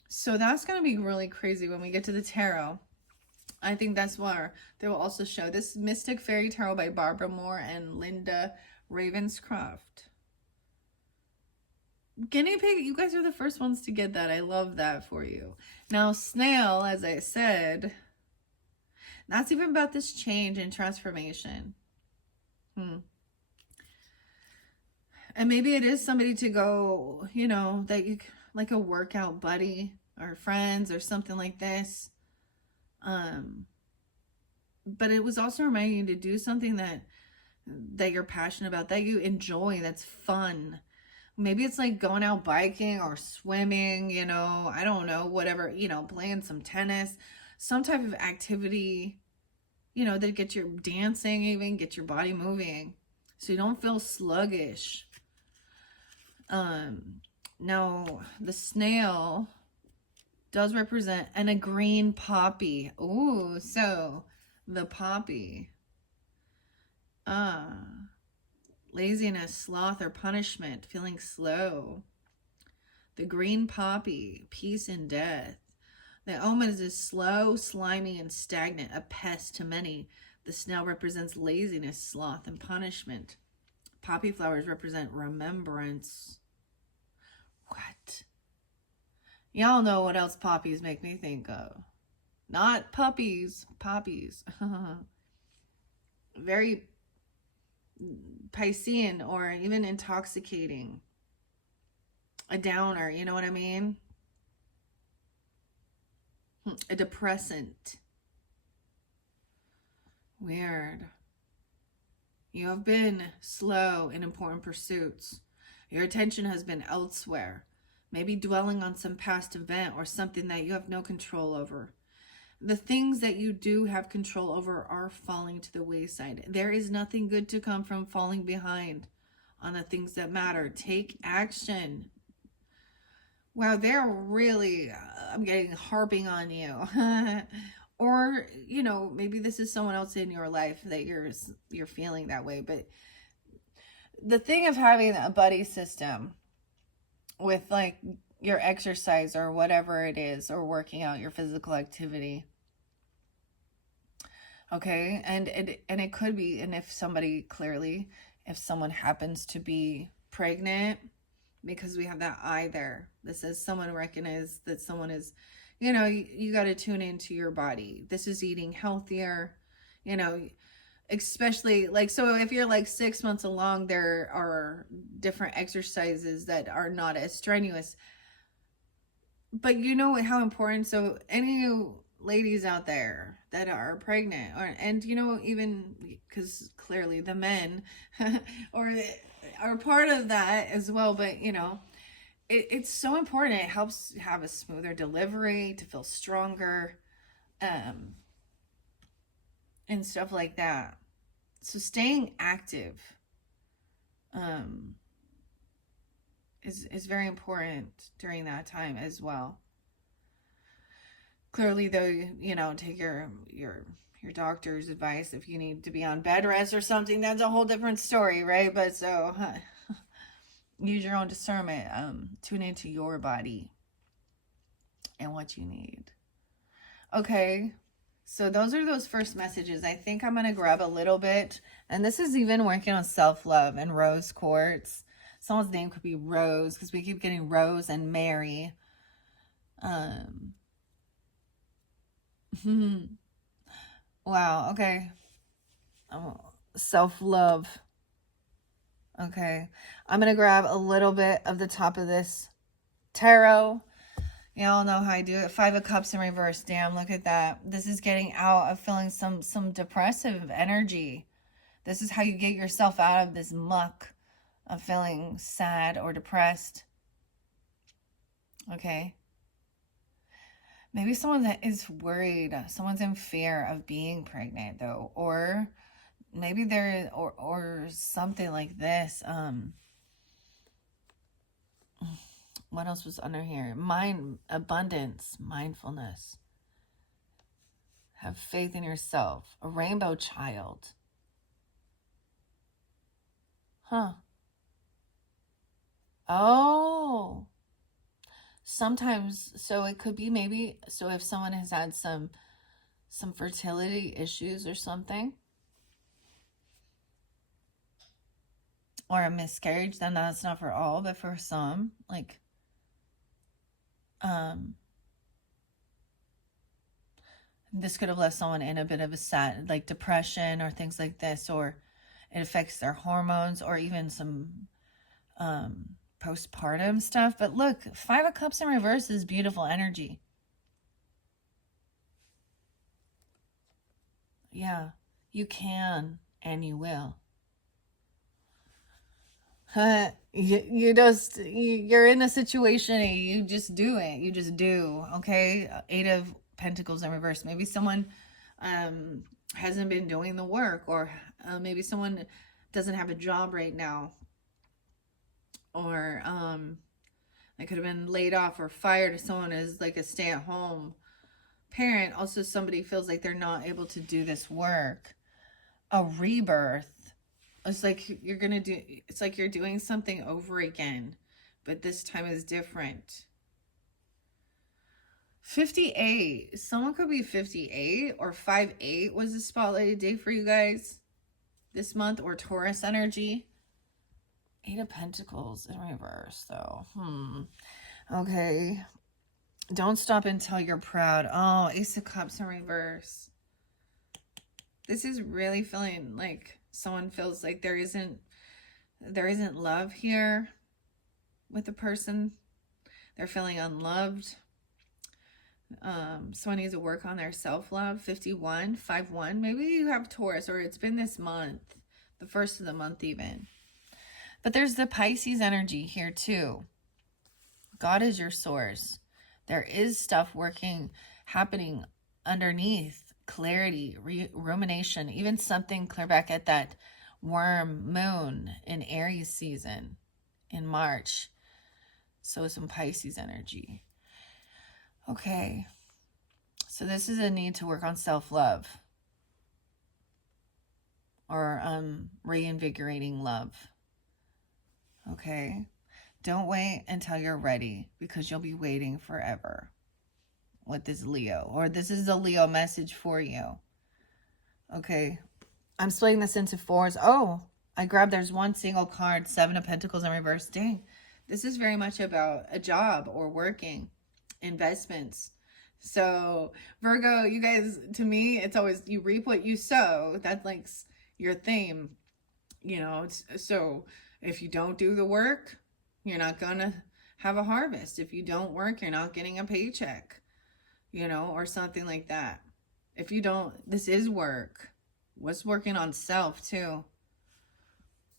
So that's going to be really crazy when we get to the tarot. I think that's where they will also show this Mystic Faerie Tarot by Barbara Moore and Linda Ravenscroft. Guinea pig, you guys are the first ones to get that. I love that for you. Now, snail, as I said, that's even about this change and transformation. And maybe it is somebody to go, that you, like a workout buddy or friends or something like this. But it was also reminding you to do something that you're passionate about, that you enjoy, that's fun. Maybe it's like going out biking or swimming, I don't know, whatever, playing some tennis, some type of activity, that gets your dancing, even get your body moving so you don't feel sluggish. Now the snail does represent a green poppy. Ooh, so the poppy. Laziness, sloth, or punishment, feeling slow. The green poppy, peace and death. The omen is slow, slimy, and stagnant, a pest to many. The snail represents laziness, sloth, and punishment. Poppy flowers represent remembrance. What? Y'all know what else poppies make me think of. Not puppies, poppies. Very Piscean or even intoxicating. A downer, you know what I mean? A depressant. Weird. You have been slow in important pursuits. Your attention has been elsewhere. Maybe dwelling on some past event or something that you have no control over. The things that you do have control over are falling to the wayside. There is nothing good to come from falling behind on the things that matter. Take action. Wow, they're really, I'm getting harping on you. Or, maybe this is someone else in your life that you're feeling that way. But the thing of having a buddy system with like your exercise or whatever it is, or working out, your physical activity. Okay, and it could be, and if someone happens to be pregnant, because we have that eye there. This is someone recognize that someone is, you know, you got to tune into your body. This is eating healthier, you know, especially like, so if you're like 6 months along, there are different exercises that are not as strenuous, but you know how important. So any ladies out there that are pregnant, or, and you know, even because clearly the men or are part of that as well, but you know, it's so important. It helps have a smoother delivery, to feel stronger, and stuff like that. So staying active is very important during that time as well. Clearly, though, you know, take your doctor's advice if you need to be on bed rest or something. That's a whole different story, right? But so use your own discernment. Tune into your body and what you need. Okay, so those are those first messages. I think I'm going to grab a little bit. And this is even working on self-love and rose quartz. Someone's name could be Rose, because we keep getting Rose and Mary. Wow, okay. Self-love. Okay. I'm going to grab a little bit of the top of this tarot. Y'all know how I do it. 5 of Cups in reverse. Damn, look at that. This is getting out of feeling some depressive energy. This is how you get yourself out of this muck of feeling sad or depressed. Okay. Maybe someone that is worried. Someone's in fear of being pregnant, though. Or maybe there, or something like this. What else was under here? Abundance, mindfulness. Have faith in yourself. A rainbow child. Huh. Oh. Sometimes, so it could be maybe, so if someone has had some fertility issues or something, or a miscarriage, then that's not for all, but for some, like, this could have left someone in a bit of a sad, like depression or things like this, or it affects their hormones, or even some postpartum stuff. But look, 5 of Cups in reverse is beautiful energy. Yeah, you can and you will. You're in a situation and you just do it. You just do. Okay. 8 of Pentacles in reverse. Maybe someone hasn't been doing the work, or maybe someone doesn't have a job right now, or they could have been laid off or fired if someone is like a stay-at-home parent. Also, somebody feels like they're not able to do this work. A rebirth. It's like it's like you're doing something over again, but this time is different. 58. Someone could be 58, or 5-8 was a spotlighted day for you guys this month, or Taurus energy. 8 of Pentacles in reverse, though. Okay. Don't stop until you're proud. Oh, Ace of Cups in reverse. This is really feeling like someone feels like there isn't love here with the person. They're feeling unloved. Someone needs to work on their self-love. 51, 5-1. Maybe you have Taurus, or it's been this month, the first of the month even. But there's the Pisces energy here too. God is your source. There is stuff happening underneath. Clarity, rumination, even something clear back at that worm moon in Aries season in March. So some Pisces energy. Okay. So this is a need to work on self-love, or reinvigorating love. Okay. Don't wait until you're ready, because you'll be waiting forever with this Leo, or this is the Leo message for you. Okay. I'm splitting this into 4s. Oh, I grabbed, there's one single card, 7 of Pentacles in reverse. Dang. This is very much about a job or working, investments. So Virgo, you guys, to me, it's always you reap what you sow. That's like your theme, you know. So if you don't do the work, you're not gonna have a harvest. If you don't work, you're not getting a paycheck, you know, or something like that. If you don't, this is work. What's working on self too.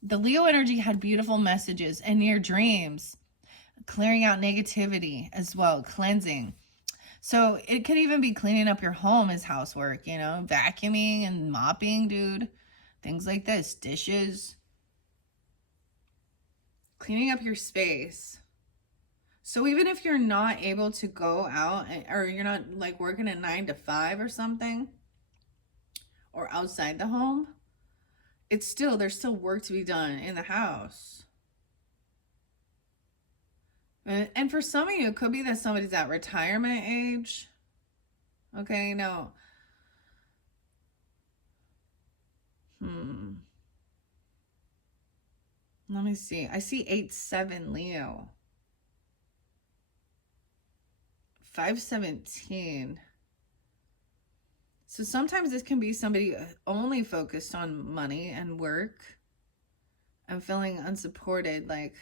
The Leo energy had beautiful messages in your dreams, clearing out negativity as well, cleansing. So it could even be cleaning up your home as housework, you know, vacuuming and mopping, dude. Things like this, dishes. Cleaning up your space. So even if you're not able to go out or you're not like working a 9 to 5 or something, or outside the home, there's still work to be done in the house. And for some of you, it could be that somebody's at retirement age. Okay, no. Let me see. I see 8-7 Leo. 5-17. So sometimes this can be somebody only focused on money and work and feeling unsupported, like,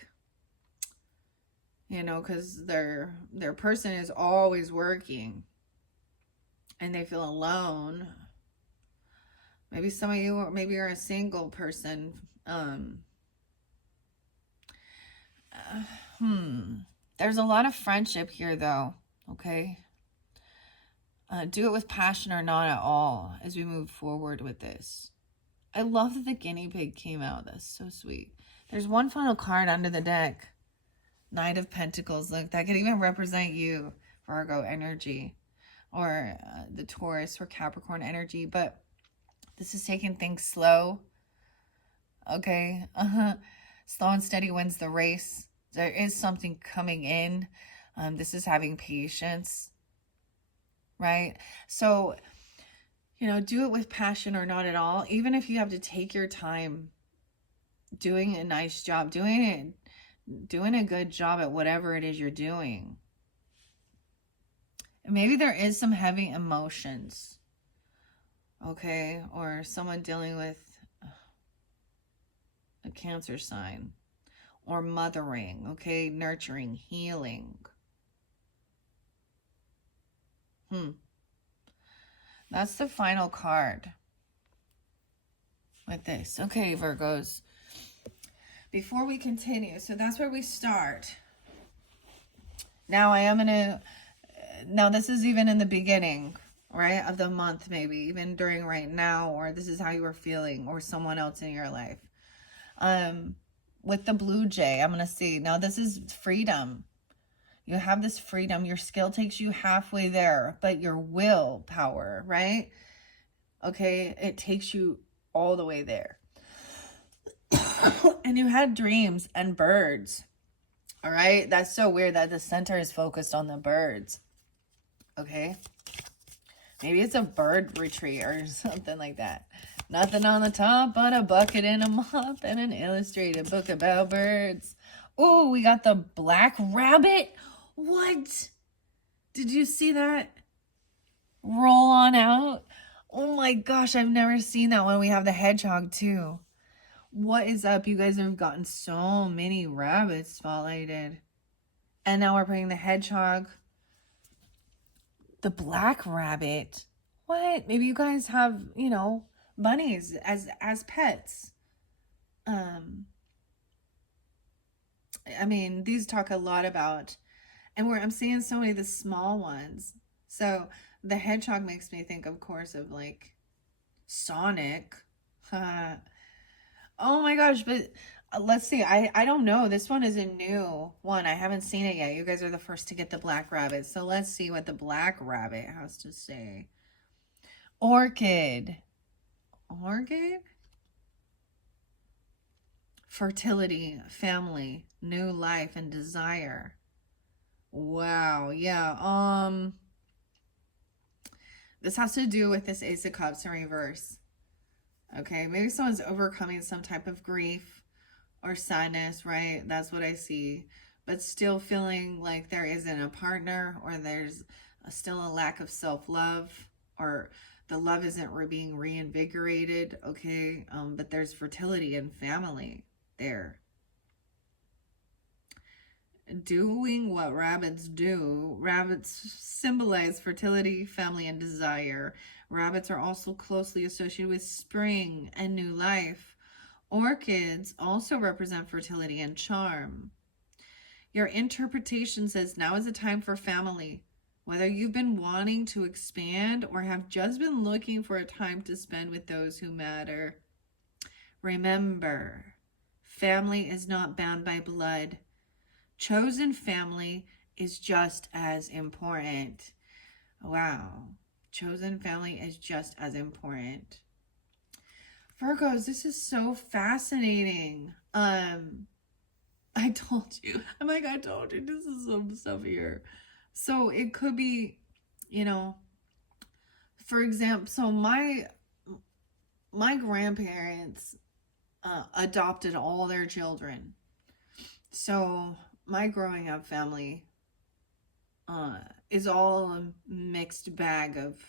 you know, because their person is always working and they feel alone. Maybe some of you, or maybe you're a single person. There's a lot of friendship here, though. Okay. Do it with passion or not at all as we move forward with this. I love that the guinea pig came out. That's so sweet. There's one final card under the deck. Knight of Pentacles. Look, that could even represent you, Virgo energy, or the Taurus or Capricorn energy. But this is taking things slow. Okay. Slow and steady wins the race. There is something coming in. This is having patience. Right? So, you know, do it with passion or not at all. Even if you have to take your time doing a nice job, doing a good job at whatever it is you're doing. And maybe there is some heavy emotions. Okay? Or someone dealing with a Cancer sign. Or mothering. Okay? Nurturing, healing. That's the final card with this. Okay, Virgos. Before we continue, so that's where we start. Now now this is even in the beginning, right, of the month, maybe, even during right now, or this is how you were feeling, or someone else in your life. With the blue jay, I'm going to see. Now this is freedom. You have this freedom. Your skill takes you halfway there, but your willpower, right? Okay, it takes you all the way there. And you had dreams and birds. All right, that's so weird that the center is focused on the birds. Okay, maybe it's a bird retreat or something like that. Nothing on the top but a bucket and a mop and an illustrated book about birds. Oh, we got the black rabbit. What? Did you see that? Roll on out. Oh my gosh, I've never seen that one. We have the hedgehog too. What is up? You guys have gotten so many rabbits spotlighted. And now we're putting the hedgehog. The black rabbit. What? Maybe you guys have, you know, bunnies as pets. I mean, these talk a lot about, and I'm seeing so many of the small ones. So the hedgehog makes me think, of course, of like Sonic. Oh my gosh, but let's see. I don't know. This one is a new one. I haven't seen it yet. You guys are the first to get the black rabbit. So let's see what the black rabbit has to say. Orchid. Orchid? Fertility, family, new life, and desire. Wow, yeah. This has to do with this Ace of Cups in reverse. Okay, maybe someone's overcoming some type of grief or sadness, right? That's what I see. but still feeling like there isn't a partner, or there's still a lack of self-love, or the love isn't being reinvigorated, okay? But there's fertility and family there. Doing what rabbits do. Rabbits symbolize fertility, family, and desire. Rabbits are also closely associated with spring and new life. Orchids also represent fertility and charm. Your interpretation says now is a time for family. Whether you've been wanting to expand or have just been looking for a time to spend with those who matter. Remember, family is not bound by blood. Chosen family is just as important. Wow. Chosen family is just as important. Virgos, this is so fascinating. I told you. I told you this is some stuff here. So it could be, for example, so my grandparents adopted all their children. So my growing up family is all a mixed bag of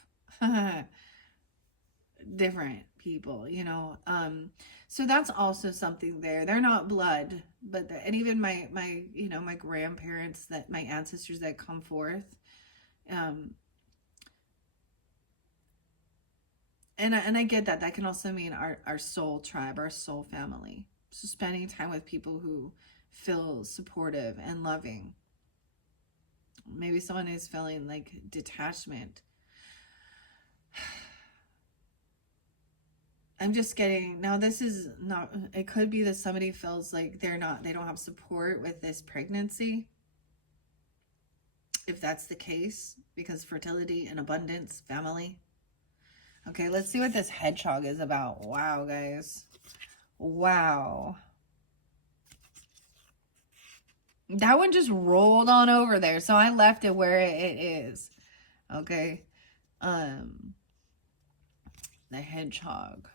different people, so that's also something there. They're not blood, but and even my my grandparents, that my ancestors that come forth, and I get that can also mean our soul tribe, our soul family. So spending time with people who feel supportive and loving. Maybe someone is feeling like detachment. I'm just getting, now this is not, it could be that somebody feels like they don't have support with this pregnancy. If that's the case, because fertility and abundance, family. Okay, let's see what this hedgehog is about. Wow, guys. Wow. That one just rolled on over there, so I left it where it is. Okay. The hedgehog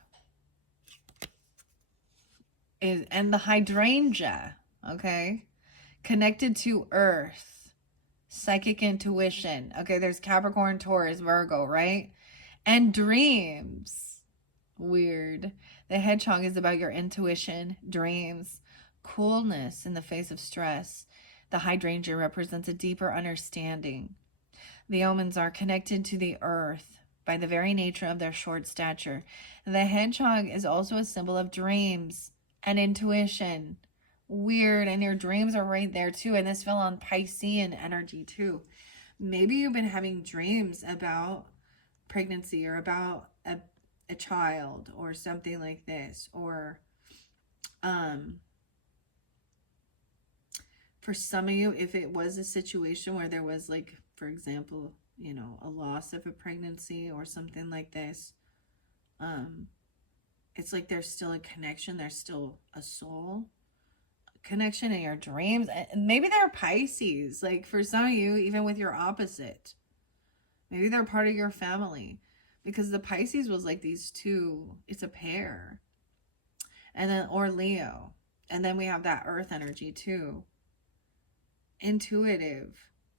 is, and the hydrangea, okay? Connected to earth, psychic intuition. Okay, there's Capricorn, Taurus, Virgo, right? And dreams. Weird. The hedgehog is about your intuition, dreams, coolness in the face of stress. The hydrangea represents a deeper understanding. The omens are connected to the earth by the very nature of their short stature. The hedgehog is also a symbol of dreams and intuition. Weird. And your dreams are right there too. And this fell on Piscean energy too. Maybe you've been having dreams about pregnancy or about a child or something like this, or for some of you, if it was a situation where there was, like, for example, a loss of a pregnancy or something like this, it's like there's still a connection, there's still a soul connection in your dreams. And maybe they're Pisces, like for some of you, even with your opposite, maybe they're part of your family. Because the Pisces was like these two, it's a pair. And then, or Leo. And then we have that earth energy too. Intuitive,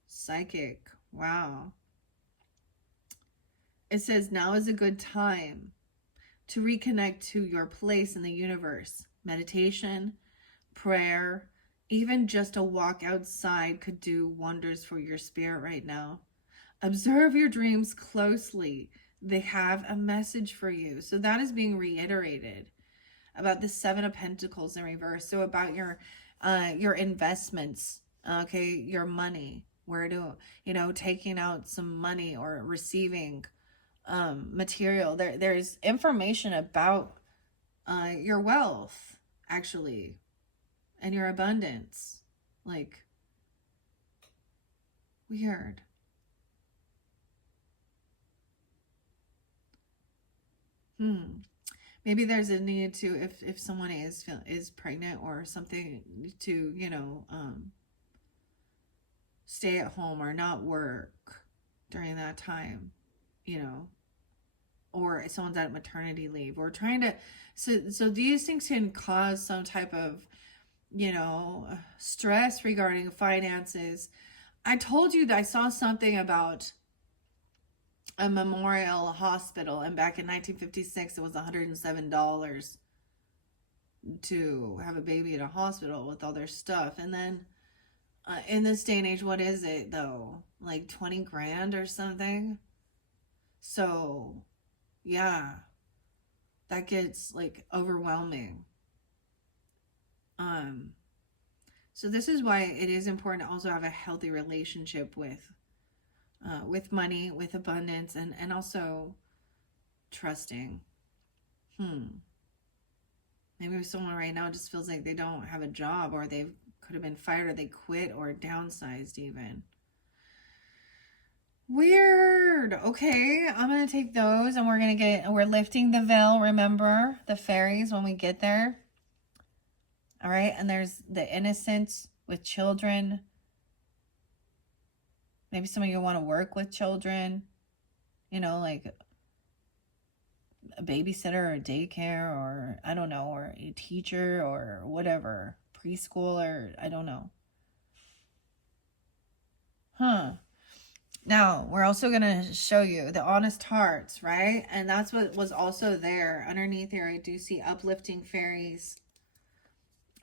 psychic, wow. It says now is a good time to reconnect to your place in the universe. Meditation, prayer, even just a walk outside could do wonders for your spirit right now. Observe your dreams closely. They have a message for you. So that is being reiterated about the Seven of Pentacles in reverse. So about your investments, okay, your money, where to, taking out some money or receiving material. There's information about your wealth, actually, and your abundance. Like, weird. Maybe there's a need to, if someone is pregnant or something, to stay at home or not work during that time, or if someone's at maternity leave or trying to, so these things can cause some type of you know, stress regarding finances. I told you that I saw something about a memorial hospital, and back in 1956, it was $107 to have a baby in a hospital with all their stuff. And then in this day and age, what is it though? Like 20 grand or something? So, yeah, that gets like overwhelming. Um, so this is why it is important to also have a healthy relationship with money, with abundance, and also trusting. Maybe someone right now just feels like they don't have a job, or they could have been fired, or they quit, or downsized even. Weird. Okay, I'm gonna take those, and we're lifting the veil. Remember the fairies when we get there. All right, and there's the innocence with children. Maybe some of you want to work with children, like a babysitter or daycare, or I don't know, or a teacher or whatever, preschool, or I don't know. Now, we're also going to show you the honest hearts, right? And that's what was also there. Underneath here, I do see uplifting fairies.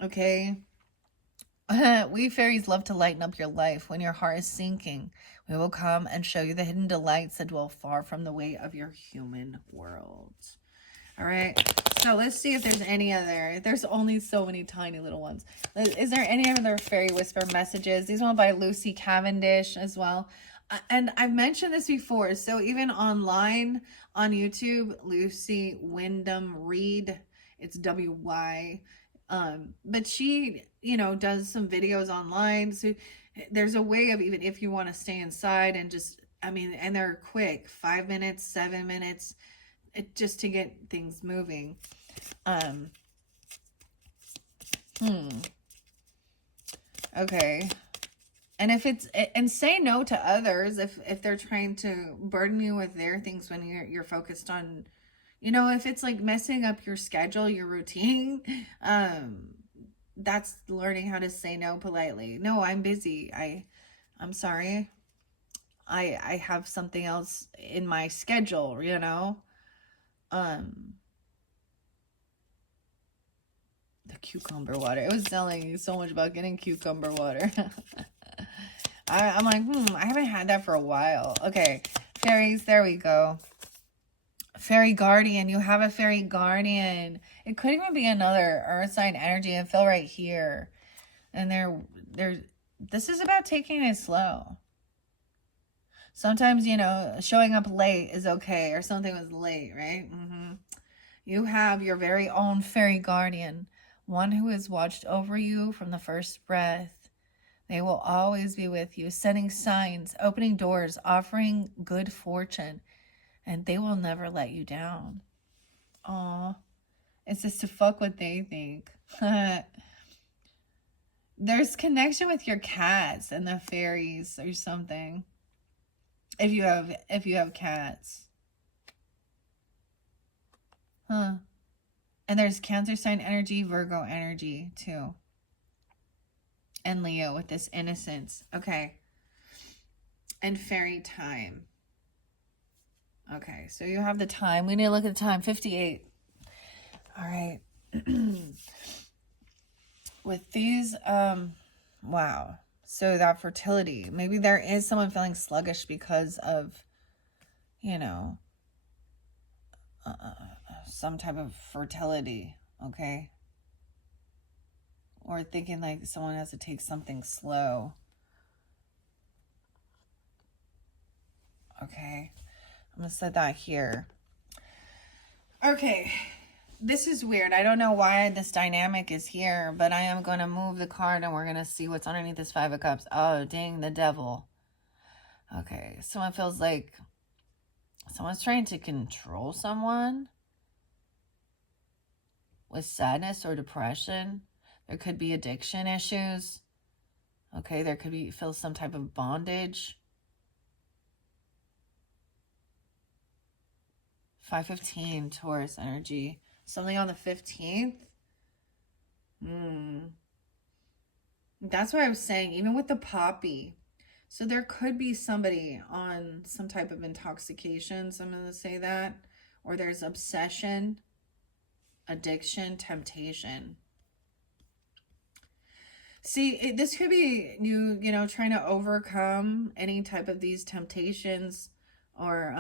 Okay. We fairies love to lighten up your life. When your heart is sinking, we will come and show you the hidden delights that dwell far from the way of your human world. All right. So let's see if there's any other. There's only so many tiny little ones. Is there any other fairy whisper messages? These one by Lucy Cavendish as well. And I've mentioned this before. So even online on YouTube, Lucy Wyndham Reed. It's WY. But she, does some videos online. So there's a way of, even if you want to stay inside and just, and they're quick, 5 minutes, 7 minutes, just to get things moving. Okay. And say no to others if they're trying to burden you with their things when you're focused on, if it's like messing up your schedule, your routine, that's learning how to say no politely. No, I'm busy. I'm sorry. I have something else in my schedule, the cucumber water. It was telling you so much about getting cucumber water. I'm like, I haven't had that for a while. Okay, fairies, there we go. Fairy guardian, you have a fairy guardian. It could even be another earth sign energy. I feel right here. And this is about taking it slow. Sometimes, showing up late is okay, or something was late, right? You have your very own fairy guardian, one who has watched over you from the first breath. They will always be with you, sending signs, opening doors, offering good fortune, and they will never let you down. Aw, it's just to fuck what they think. There's connection with your cats and the fairies or something. If you have cats. And there's Cancer sign energy, Virgo energy too. And Leo with this innocence. Okay. And fairy time. Okay, so you have the time. We need to look at the time. 58. All right. With these, wow. So that fertility. Maybe there is someone feeling sluggish because of, some type of fertility. Okay. Or thinking like someone has to take something slow. Okay. I'm going to set that here. Okay. This is weird. I don't know why this dynamic is here, but I am going to move the card and we're going to see what's underneath this 5 of Cups. Oh, dang, the devil. Okay. Someone feels like someone's trying to control someone with sadness or depression. There could be addiction issues. Okay, there could feel some type of bondage. 515 Taurus energy. Something on the 15th. That's what I was saying, even with the poppy. So there could be somebody on some type of intoxication, so I'm going to say that. Or there's obsession, addiction, temptation. See, this could be you know, trying to overcome any type of these temptations, or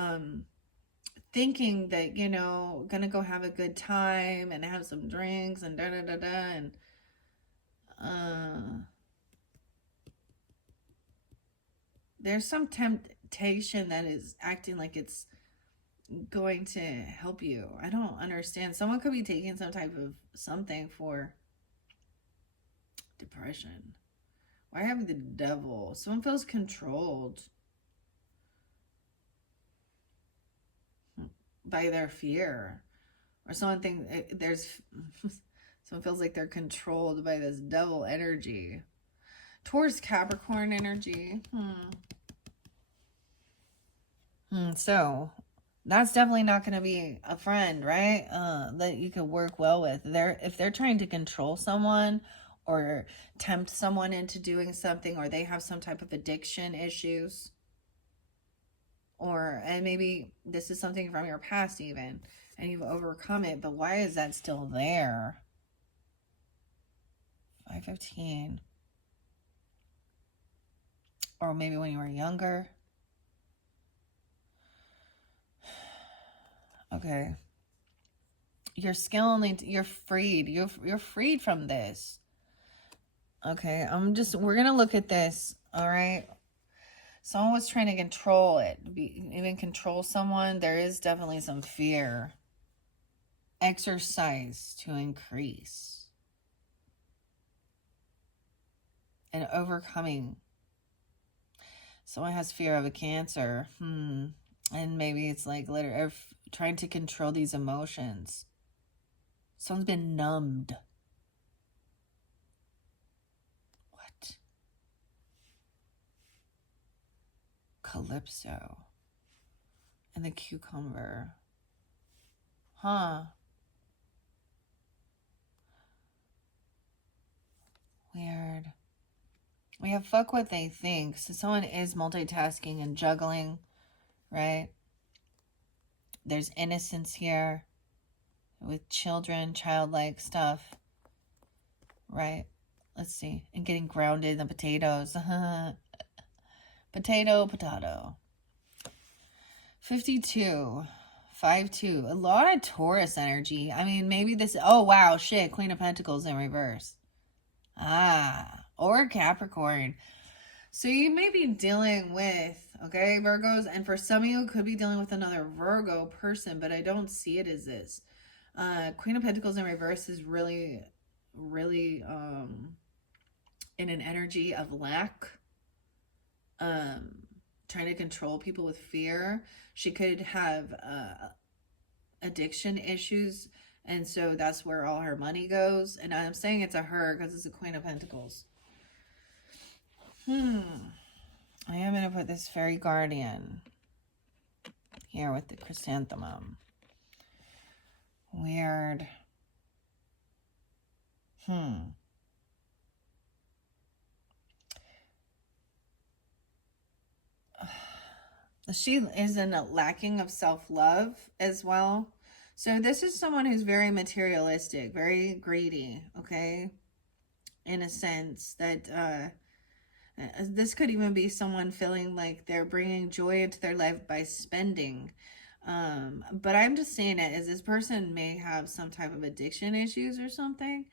thinking that, you know, gonna go have a good time and have some drinks and da da da da, and there's some temptation that is acting like it's going to help you. I don't understand. Someone could be taking some type of something for depression. Why have the devil? Someone feels controlled by their fear, or someone thinks there's someone feels like they're controlled by this devil energy. Taurus Capricorn energy. So that's definitely not going to be a friend, right? That you could work well with. If they're trying to control someone or tempt someone into doing something, or they have some type of addiction issues, and maybe this is something from your past even, and you've overcome it, but why is that still there? 515. Or maybe when you were younger. Okay. You're freed. You're freed from this. Okay, we're gonna look at this, all right? Someone was trying to control it, even control someone. There is definitely some fear. Exercise to increase. And overcoming. Someone has fear of a cancer. And maybe it's like trying to control these emotions. Someone's been numbed. What? Calypso. And the cucumber. Huh. Weird. We have fuck what they think. So someone is multitasking and juggling, right? There's innocence here with children, childlike stuff, right? Let's see. And getting grounded in the potatoes. Potato. 52. 5-2. A lot of Taurus energy. I mean, maybe this... Oh, wow. Shit. Queen of Pentacles in reverse. Or Capricorn. So you may be dealing with, okay, Virgos, and for some of you, could be dealing with another Virgo person, but I don't see it as this. Queen of Pentacles in reverse is really, really in an energy of lack, trying to control people with fear. She could have addiction issues, and so that's where all her money goes. And I'm saying it's a her because it's a Queen of Pentacles. I am going to put this fairy guardian here with the chrysanthemum. Weird. She is in a lacking of self-love as well. So this is someone who's very materialistic, very greedy, okay? In a sense that this could even be someone feeling like they're bringing joy into their life by spending. But I'm just saying it as this person may have some type of addiction issues or something.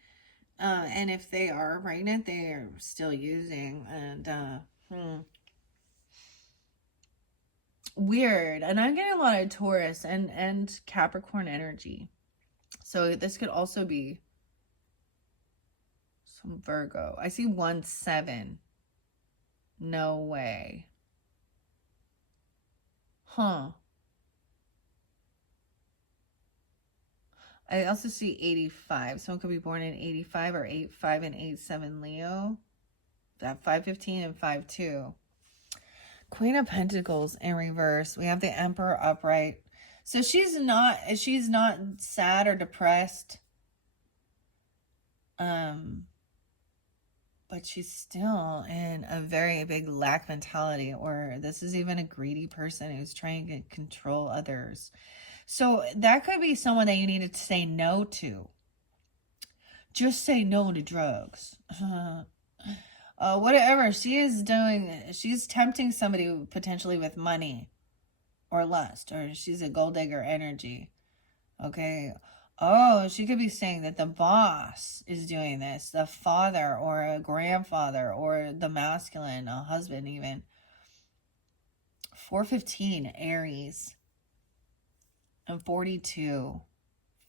And if they are pregnant, they are still using. And weird. And I'm getting a lot of Taurus and Capricorn energy. So this could also be some Virgo. I see 1-7. No way. I also see 85. Someone could be born in 85 or 85 and 87 Leo. That 5-15 and 5-2. Queen of Pentacles in reverse. We have the Emperor upright. So she's not sad or depressed. But but she's still in a very big lack mentality, or this is even a greedy person who's trying to control others. So that could be someone that you needed to say no to. Just say no to drugs. Whatever she is doing, she's tempting somebody potentially with money or lust, or she's a gold digger energy. Okay. Oh, she could be saying that the boss is doing this, the father or a grandfather or the masculine, a husband even. 415, Aries. And 42,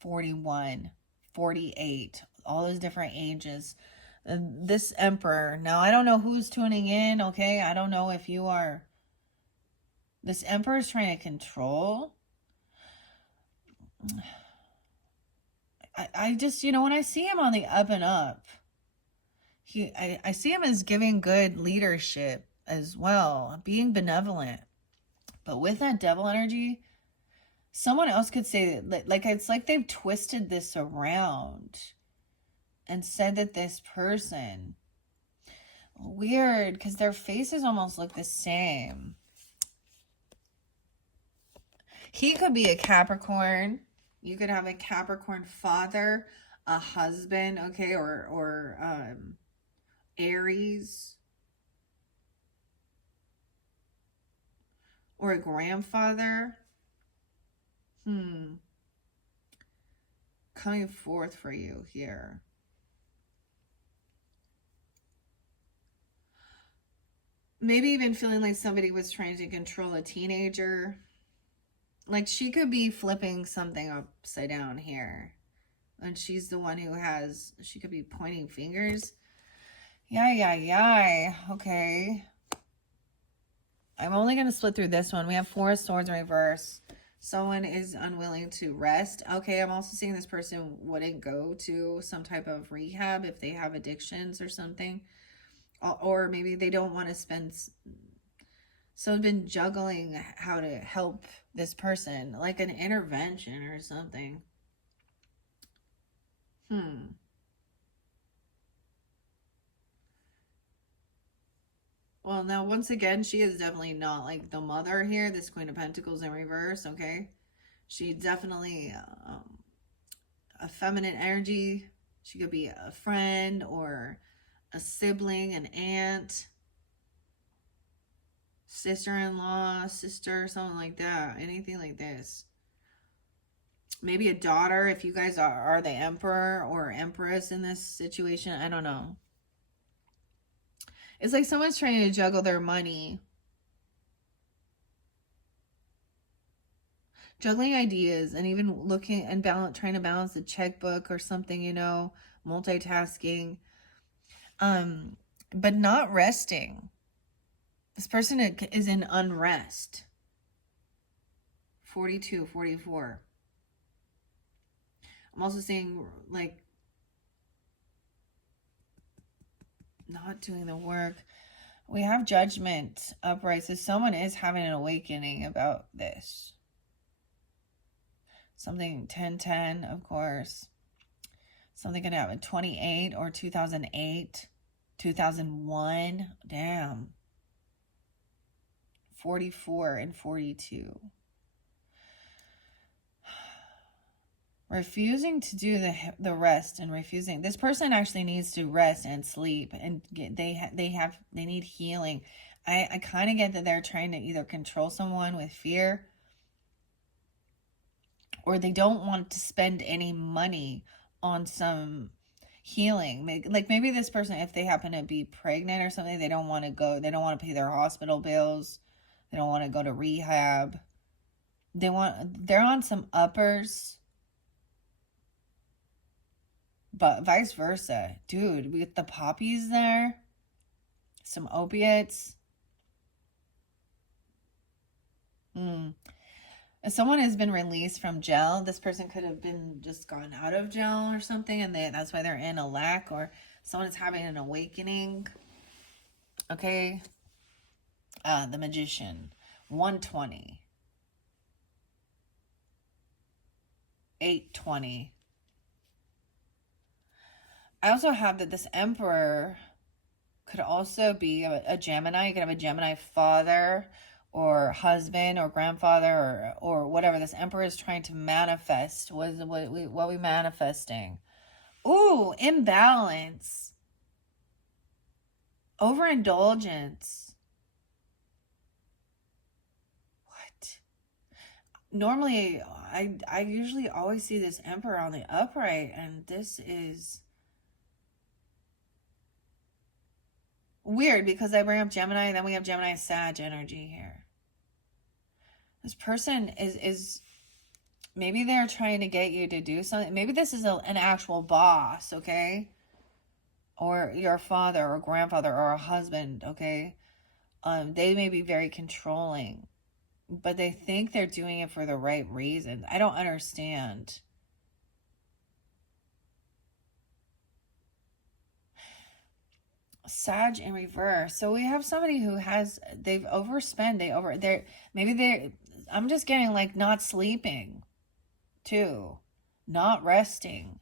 41, 48, all those different ages. This emperor, now I don't know who's tuning in, okay? I don't know if you are. This emperor is trying to control. I just, when I see him on the up and up, I see him as giving good leadership as well, being benevolent. But with that devil energy, someone else could say that, like, it's like they've twisted this around and said that this person, weird, because their faces almost look the same. He could be a Capricorn. You could have a Capricorn father, a husband, okay, or Aries, or a grandfather. Coming forth for you here. Maybe even feeling like somebody was trying to control a teenager. Like she could be flipping something upside down here. And she's the one who she could be pointing fingers. Yeah. Okay. I'm only going to split through this one. We have 4 swords in reverse. Someone is unwilling to rest. Okay, I'm also seeing this person wouldn't go to some type of rehab if they have addictions or something. Or maybe they don't want to spend. So I've been juggling how to help this person, like an intervention or something. Well, now, once again, she is definitely not like the mother here. This Queen of Pentacles in reverse, okay? She definitely a feminine energy. She could be a friend or a sibling, an aunt, sister-in-law, sister, something like that. Anything like this. Maybe a daughter, if you guys are the emperor or empress in this situation. I don't know. It's like someone's trying to juggle their money. Juggling ideas and even looking and trying to balance the checkbook or something, multitasking. But not resting. This person is in unrest. 42, 44. I'm also seeing like not doing the work. We have Judgment upright. So someone is having an awakening about this. Something 1010, of course. Something gonna happen 28 or 2008, 2001. Damn. 44 and 42. Refusing to do the rest and refusing. This person actually needs to rest and sleep, and they need healing. I kind of get that they're trying to either control someone with fear, or they don't want to spend any money on some healing. Like maybe this person, if they happen to be pregnant or something, they don't want to go. They don't want to pay their hospital bills. They don't want to go to rehab. They're on some uppers. But vice versa. Dude, we get the poppies there. Some opiates. If someone has been released from jail, this person could have been just gone out of jail or something, and that's why they're in a lack, or someone is having an awakening. Okay. The Magician. 120. 820. I also have that this Emperor Could also be a Gemini. You could have a Gemini father or husband or grandfather or whatever. This Emperor is trying to manifest. What we manifesting? Ooh, imbalance. Overindulgence. What? Normally, I usually always see this Emperor on the upright, and this is weird because I bring up Gemini, and then we have Gemini Sag energy here. This person is maybe they're trying to get you to do something. Maybe this is an actual boss, okay? Or your father or grandfather or a husband, okay? They may be very controlling, but they think they're doing it for the right reason. I don't understand. Sag in reverse. So we have somebody who they've overspent, I'm just getting like not sleeping too, not resting,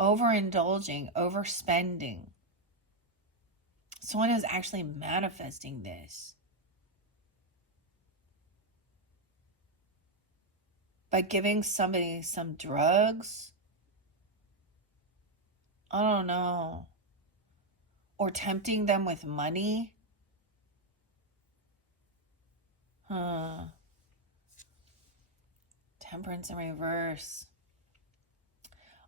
overindulging, overspending. Someone is actually manifesting this by giving somebody some drugs. I don't know. Or tempting them with money. Temperance in reverse.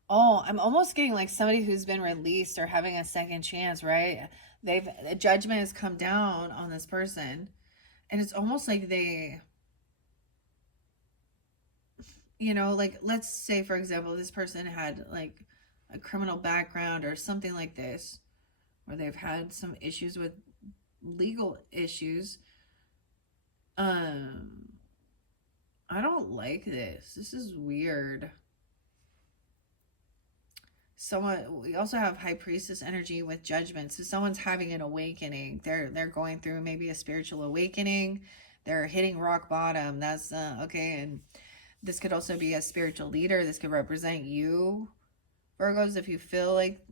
Oh, I'm almost getting like somebody who's been released or having a second chance, right? A judgment has come down on this person. And it's almost like they, like let's say, for example, this person had like a criminal background or something like this, or they've had some issues with legal issues. I don't like this. This is weird. We also have High Priestess energy with judgment. So someone's having an awakening. They're going through maybe a spiritual awakening. They're hitting rock bottom. That's okay. And this could also be a spiritual leader. This could represent you, Virgos, if you feel like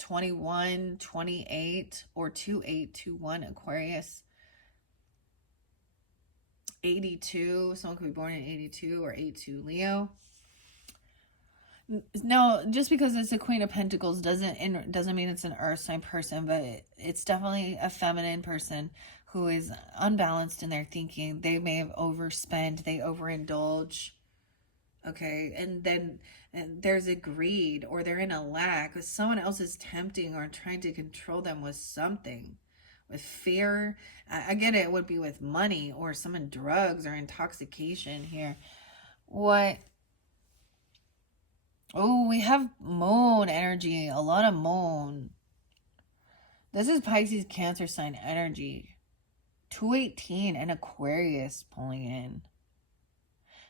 21, 28, or 2821 Aquarius. 82, someone could be born in 82 or 82 Leo. No, just because it's a Queen of Pentacles doesn't mean it's an earth sign person, but it's definitely a feminine person who is unbalanced in their thinking. They may have overspent, they overindulge. Okay, and then there's a greed, or they're in a lack, or someone else is tempting or trying to control them with something. With fear. I get it would be with money or some drugs or intoxication here. What? Oh, we have moon energy. A lot of moon. This is Pisces Cancer sign energy. 218 and Aquarius pulling in.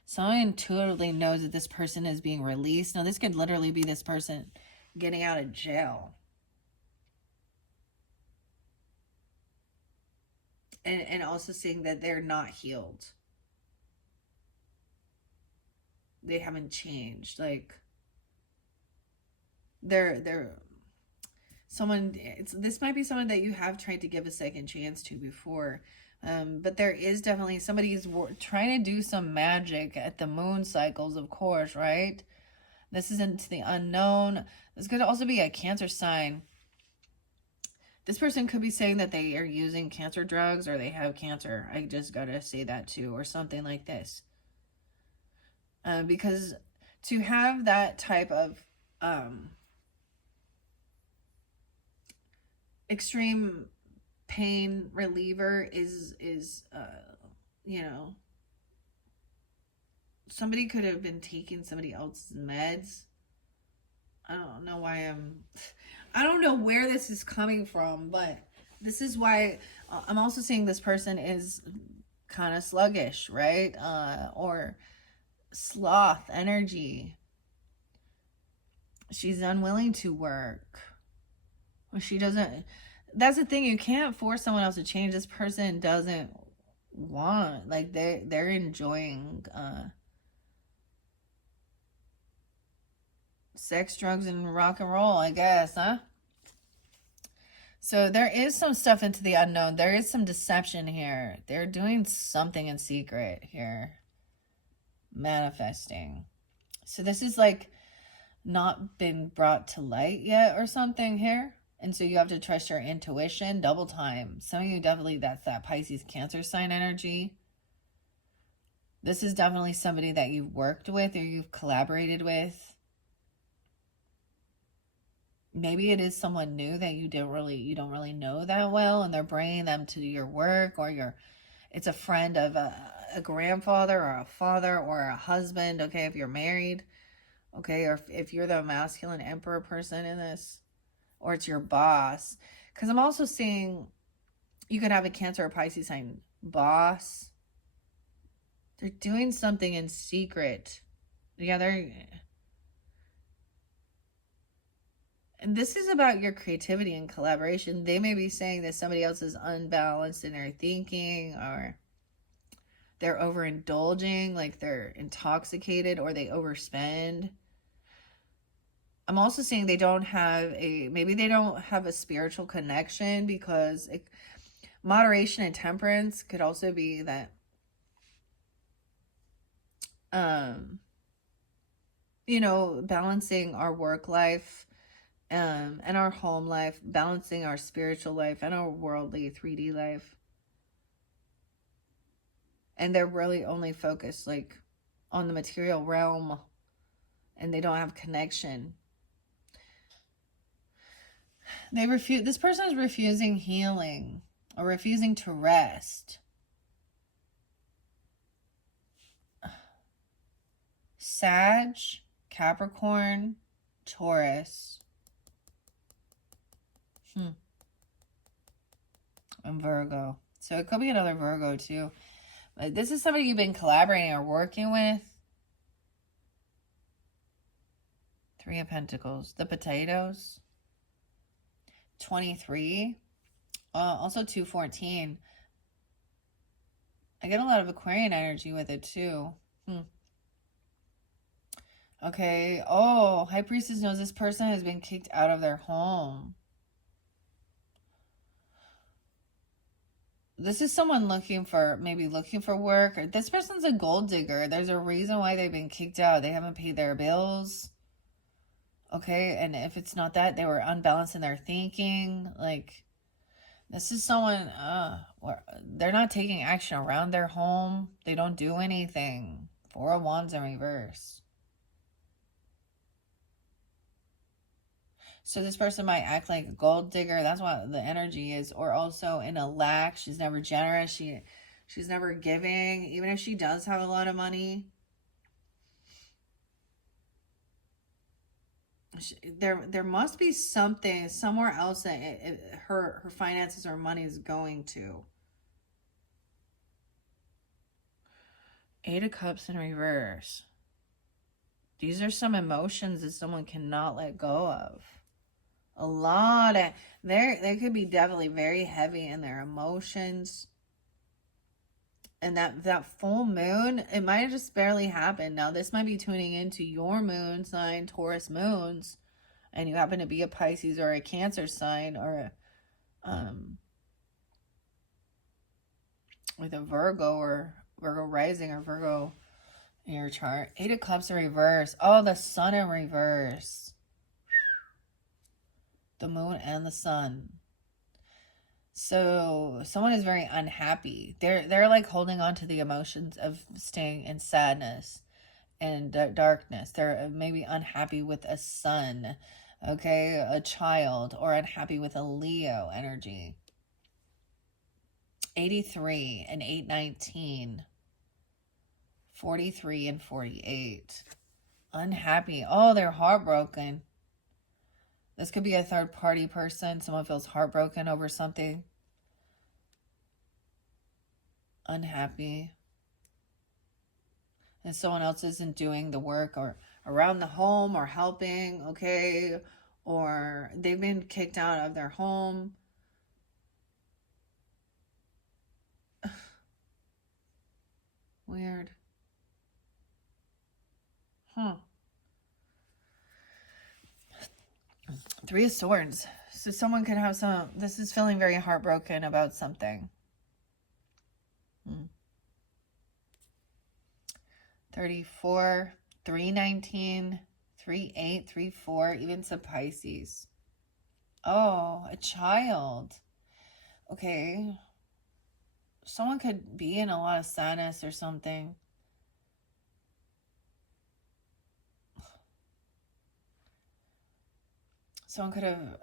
Someone intuitively knows that this person is being released. Now, this could literally be this person getting out of jail. And also seeing that they're not healed. They haven't changed. Like, this might be someone that you have tried to give a second chance to before. But there is definitely somebody's trying to do some magic at the moon cycles, of course, right? This is into the unknown. This could also be a Cancer sign. This person could be saying that they are using cancer drugs or they have cancer. I just gotta say that too, or something like this. Because to have that type of extreme pain reliever is somebody could have been taking somebody else's meds. I don't know why I don't know where this is coming from, but this is why I'm also seeing this person is kind of sluggish, right? Or sloth energy. She's unwilling to work. She doesn't. That's the thing. You can't force someone else to change. This person doesn't want. Like they're enjoying sex, drugs, and rock and roll, I guess, huh? So there is some stuff into the unknown. There is some deception here. They're doing something in secret here. Manifesting. So this is like not been brought to light yet or something here. And so you have to trust your intuition double time. Some of you definitely, that's that Pisces Cancer sign energy. This is definitely somebody that you've worked with or you've collaborated with. Maybe it is someone new that you don't really know that well, and they're bringing them to your work, or it's a friend of a grandfather or a father or a husband, okay, if you're married, okay, or if you're the masculine emperor person in this, or it's your boss. Because I'm also seeing you could have a Cancer or Pisces sign boss. They're doing something in secret. Yeah, and this is about your creativity and collaboration. They may be saying that somebody else is unbalanced in their thinking, or they're overindulging, like they're intoxicated, or they overspend. I'm also saying maybe they don't have a spiritual connection, because moderation and temperance could also be that, balancing our work life, and our home life, balancing our spiritual life and our worldly 3D life. And they're really only focused like on the material realm, and they don't have connection. This person is refusing healing or refusing to rest. Sag, Capricorn, Taurus, and Virgo. So it could be another Virgo too. But this is somebody you've been collaborating or working with. 3 of Pentacles. The potatoes. 23. Also 214. I get a lot of Aquarian energy with it too. Okay. Oh, High Priestess knows this person has been kicked out of their home. This is someone maybe looking for work. Or this person's a gold digger. There's a reason why they've been kicked out. They haven't paid their bills. Okay, and if it's not that, they were unbalanced in their thinking. Like, this is someone, they're not taking action around their home. They don't do anything. 4 of Wands in reverse. So this person might act like a gold digger. That's what the energy is. Or also in a lack. She's never generous. She's never giving. Even if she does have a lot of money. There must be something somewhere else that her finances or money is going to. 8 of Cups in reverse. These are some emotions that someone cannot let go of. A lot of, they could be definitely very heavy in their emotions. And that full moon, it might have just barely happened. Now, this might be tuning into your moon sign, Taurus moons, and you happen to be a Pisces or a Cancer sign, or with a Virgo or Virgo rising or Virgo in your chart. 8 of Cups in reverse. Oh, the Sun in reverse. The moon and the sun. So someone is very unhappy. They're like holding on to the emotions of staying in sadness and darkness. They're maybe unhappy with a son, okay, a child, or unhappy with a Leo energy. 83 and 819. 43 and 48. Unhappy. Oh, they're heartbroken. This could be a third party person. Someone feels heartbroken over something. Unhappy. And someone else isn't doing the work or around the home or helping, okay? Or they've been kicked out of their home. Weird. 3 of Swords. So someone could have this is feeling very heartbroken about something. 34, 319, 38, 34, even some Pisces. Oh, a child. Okay. Someone could be in a lot of sadness or something. Someone could have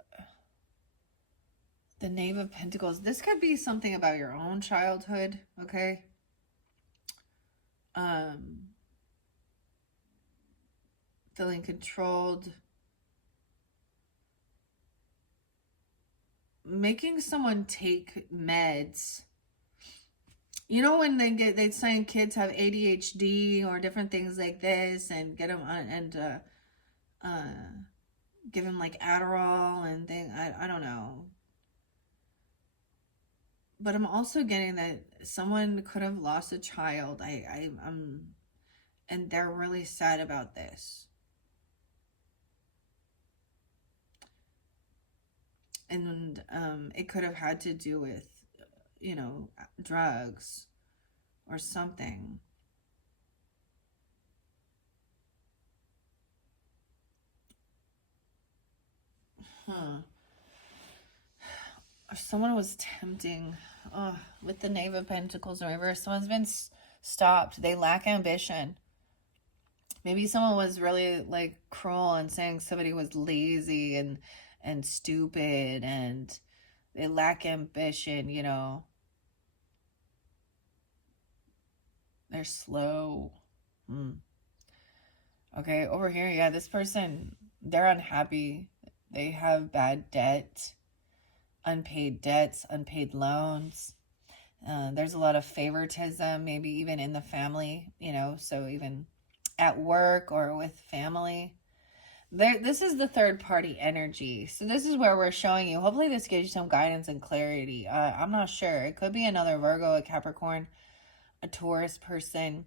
the Knave of Pentacles. This could be something about your own childhood, okay? Feeling controlled. Making someone take meds. You know when they saying kids have ADHD or different things like this, and get them and give them like Adderall and thing. I don't know. But I'm also getting that someone could have lost a child. And they're really sad about this. And it could have had to do with, you know, drugs or something. Or someone was tempting. With the Knave of Pentacles in reverse, someone's been stopped. They lack ambition. Maybe someone was really like cruel and saying somebody was lazy and stupid and they lack ambition, you know. They're slow. Okay, over here, yeah, this person, they're unhappy. They have bad debt, unpaid debts, unpaid loans. There's a lot of favoritism, maybe even in the family, you know, so even at work or with family. This is the third party energy. So this is where we're showing you. Hopefully this gives you some guidance and clarity. I'm not sure. It could be another Virgo, a Capricorn, a Taurus person,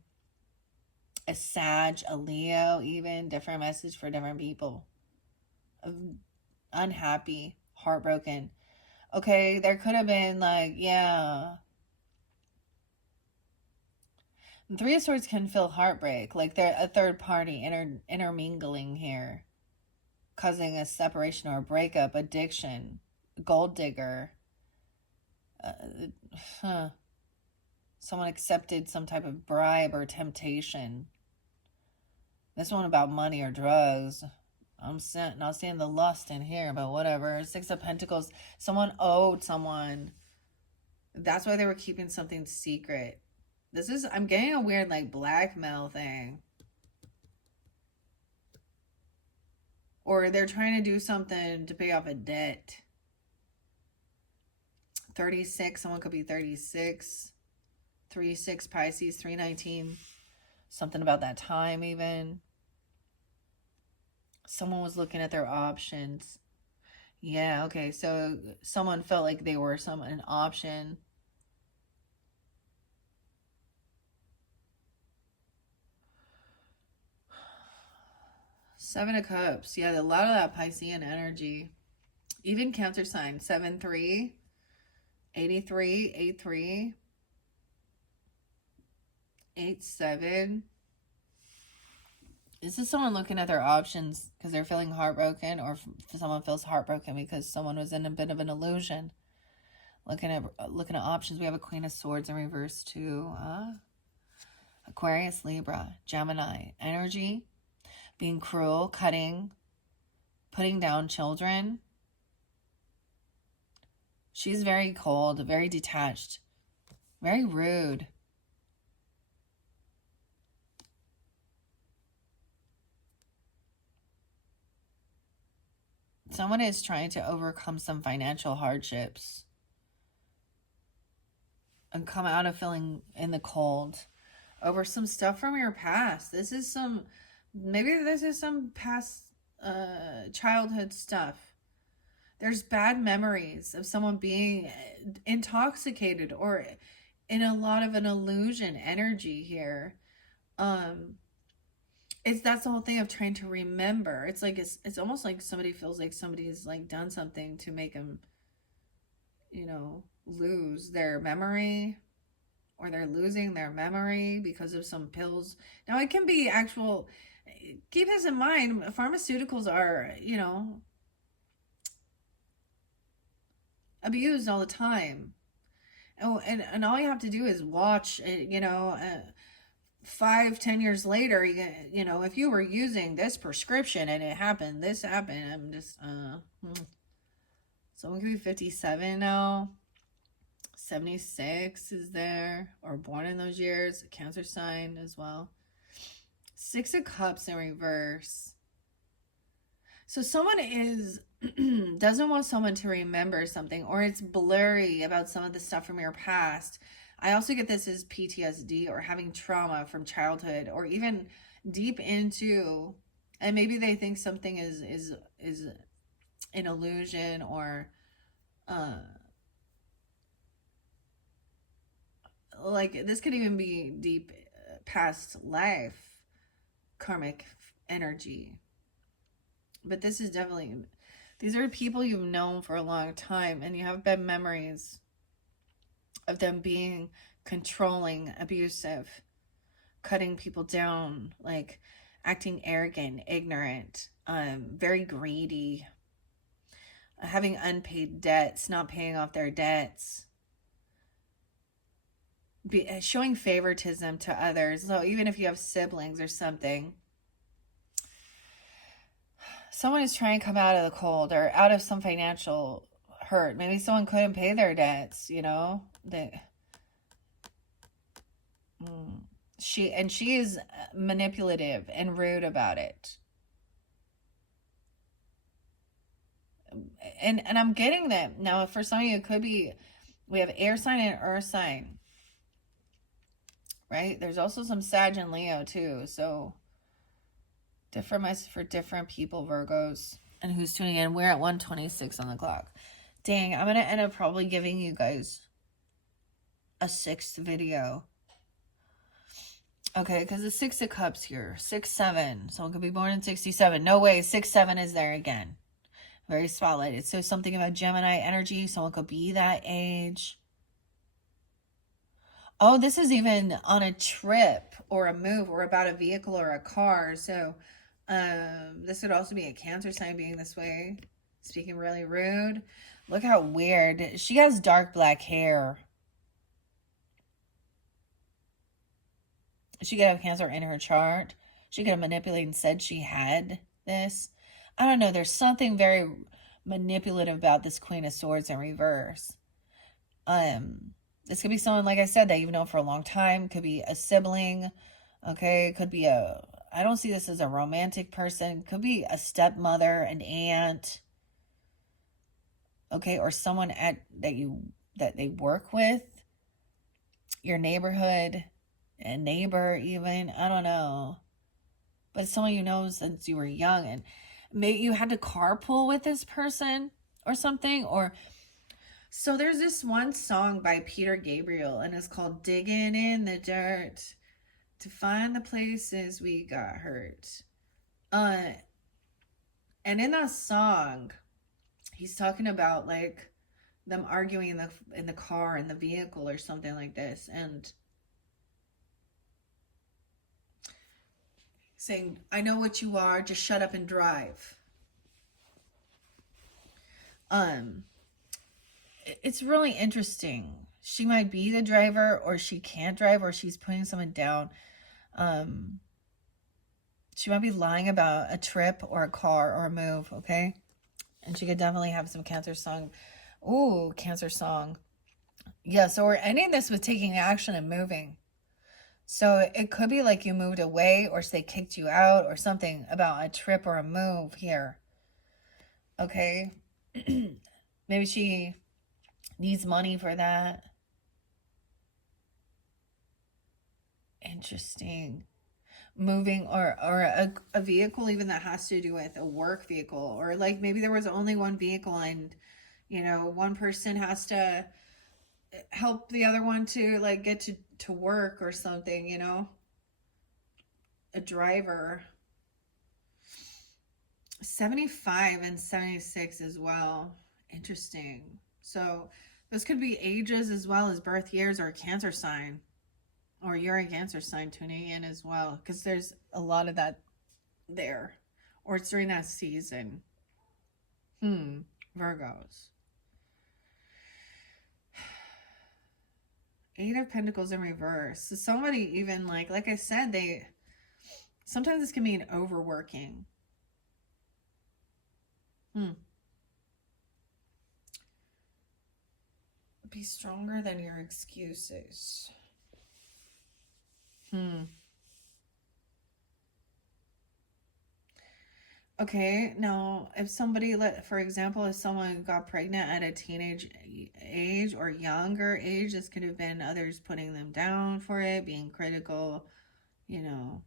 a Sag, a Leo, even. Different message for different people. Unhappy, heartbroken. Okay, there could have been like, yeah. Three of Swords can feel heartbreak. Like they're a third party intermingling here. Causing a separation or a breakup, addiction, gold digger. Someone accepted some type of bribe or temptation. This one about money or drugs. I'm not seeing the lust in here, but whatever. Six of Pentacles. Someone owed someone. That's why they were keeping something secret. I'm getting a weird like blackmail thing. Or they're trying to do something to pay off a debt. 36, someone could be 36. 3-6 Pisces, 319. Something about that time even. Someone was looking at their options. Yeah, okay. So someone felt like they were an option. Seven of Cups. Yeah, a lot of that Piscean energy. Even Cancer sign. 7-3. 83. 8-3. 8-7. This is someone looking at their options because they're feeling heartbroken, or someone feels heartbroken because someone was in a bit of an illusion. Looking at options. We have a Queen of Swords in reverse too. Aquarius, Libra, Gemini. Energy. Being cruel, cutting, putting down children. She's very cold, very detached, very rude. Someone is trying to overcome some financial hardships and come out of feeling in the cold over some stuff from your past. Maybe this is some past childhood stuff. There's bad memories of someone being intoxicated or in a lot of an illusion energy here. that's the whole thing of trying to remember. It's like it's almost like somebody feels like somebody's like done something to make them, lose their memory, or they're losing their memory because of some pills. Now it can be actual. Keep this in mind. Pharmaceuticals are, abused all the time. Oh, and all you have to do is watch, 5-10 years later, if you were using this prescription and this happened, I'm just, someone could be 57 now, 76 is there, or born in those years, a Cancer sign as well. 6 of Cups in reverse. So someone doesn't want someone to remember something, or it's blurry about some of the stuff from your past. I also get this as PTSD, or having trauma from childhood, or even deep into, and maybe they think something is an illusion, or like this could even be deep past life karmic energy. But this is definitely, these are people you've known for a long time, and you have bad memories of them being controlling, abusive, cutting people down, like acting arrogant, ignorant, very greedy, having unpaid debts, not paying off their debts, showing favoritism to others. So even if you have siblings or something, someone is trying to come out of the cold or out of some financial hurt. Maybe someone couldn't pay their debts, she is manipulative and rude about it. And I'm getting that. Now, for some of you, it could be, we have air sign and earth sign, right? There's also some Sag and Leo too. So different message for different people, Virgos. And who's tuning in? We're at 1:26 on the clock. Dang, I'm going to end up probably giving you guys a 6th video. Okay, because the 6 of Cups here. 6-7. Someone could be born in 67. No way. 6-7 is there again. Very spotlighted. So something about Gemini energy. Someone could be that age. Oh, this is even on a trip or a move or about a vehicle or a car. So this could also be a Cancer sign being this way. Speaking really rude. Look how weird. She has dark black hair. She could have Cancer in her chart. She could have manipulated and said she had this. I don't know. There's something very manipulative about this Queen of Swords in reverse. This could be someone, like I said, that you've known for a long time. Could be a sibling. Okay. Could be I don't see this as a romantic person. Could be a stepmother, an aunt. Okay. Or someone that they work with. Your neighborhood. A neighbor even. I don't know. But it's someone you know since you were young, and maybe you had to carpool with this person or something. Or so there's this one song by Peter Gabriel, and it's called Digging in the Dirt to Find the Places We Got Hurt. And in that song, he's talking about like them arguing in the car, in the vehicle or something like this, and saying, I know what you are, just shut up and drive. It's really interesting. She might be the driver, or she can't drive, or she's putting someone down. She might be lying about a trip or a car or a move, okay? And she could definitely have some Cancer song. Ooh, Cancer song. Yeah, so we're ending this with taking action and moving. So it could be like you moved away, or they kicked you out, or something about a trip or a move here. Okay. Maybe she needs money for that. Interesting. Moving or a vehicle even that has to do with a work vehicle, or like maybe there was only one vehicle, and one person has to help the other one to like get to work or something, a driver. 75 and 76 as well. Interesting. So those could be ages as well as birth years or Cancer sign. Or you're a Cancer sign tuning in as well. Because there's a lot of that there. Or it's during that season. Virgos. Eight of Pentacles in reverse. So somebody even like I said, sometimes this can mean overworking. Be stronger than your excuses. Okay, now if somebody, for example, if someone got pregnant at a teenage age or younger age, this could have been others putting them down for it, being critical, you know.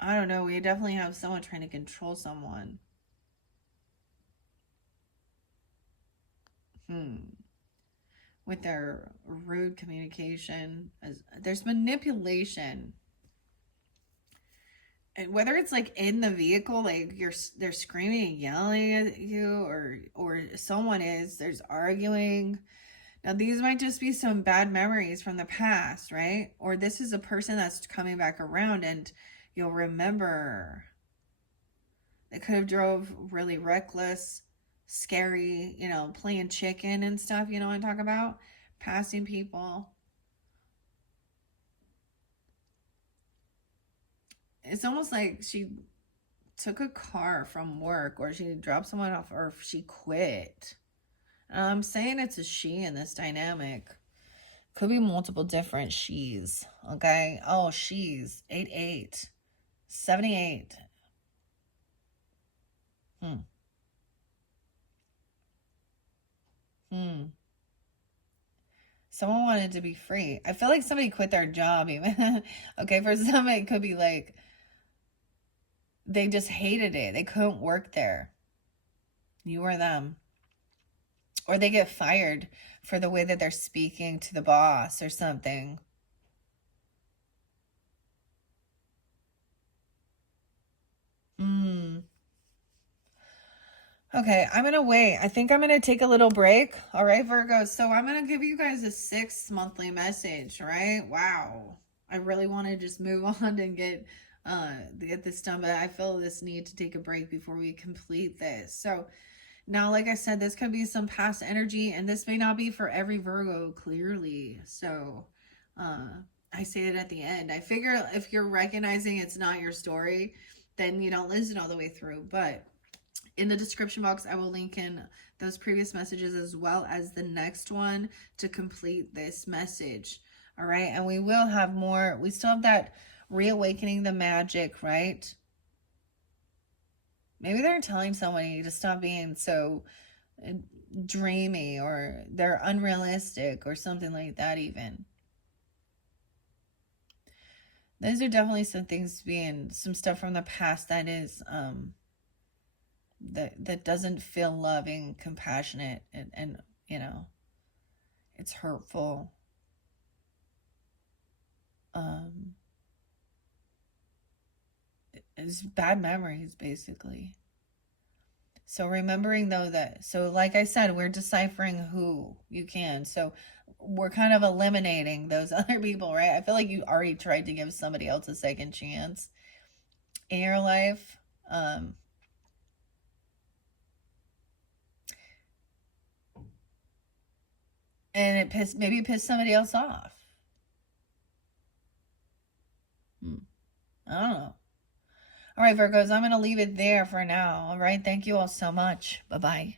I don't know. We definitely have someone trying to control someone. With their rude communication. There's manipulation. And whether it's like in the vehicle, like they're screaming and yelling at you, or someone there's arguing. Now these might just be some bad memories from the past, right? Or this is a person that's coming back around and you'll remember. They could have drove really reckless, scary, playing chicken and stuff, you know what I'm talking about? Passing people. It's almost like she took a car from work, or she dropped someone off, or she quit. I'm saying it's a she in this dynamic. Could be multiple different she's. Okay. Oh, she's 88, 78. Someone wanted to be free. I feel like somebody quit their job even. Okay, for some it could be like they just hated it. They couldn't work there. You or them. Or they get fired for the way that they're speaking to the boss or something. Okay, I'm going to wait. I think I'm going to take a little break. All right, Virgo. So I'm going to give you guys a 6 monthly message, right? Wow. I really want to just move on and get this done, but I feel this need to take a break before we complete this. So now, like I said, this could be some past energy, and this may not be for every Virgo, clearly. So I say it at the end. I figure if you're recognizing it's not your story, then you don't listen all the way through. But in the description box, I will link in those previous messages as well as the next one to complete this message. All right. And we will have more. We still have that reawakening the magic, right? Maybe they're telling somebody to stop being so dreamy, or they're unrealistic or something like that even. Those are definitely some things being, some stuff from the past that is that doesn't feel loving, compassionate, and it's hurtful. It's bad memories, basically. So remembering though that, so like I said, we're deciphering who you can. So we're kind of eliminating those other people, right? I feel like you already tried to give somebody else a second chance in your life. And maybe it pissed somebody else off. I don't know. All right, Virgos, I'm going to leave it there for now. All right. Thank you all so much. Bye-bye.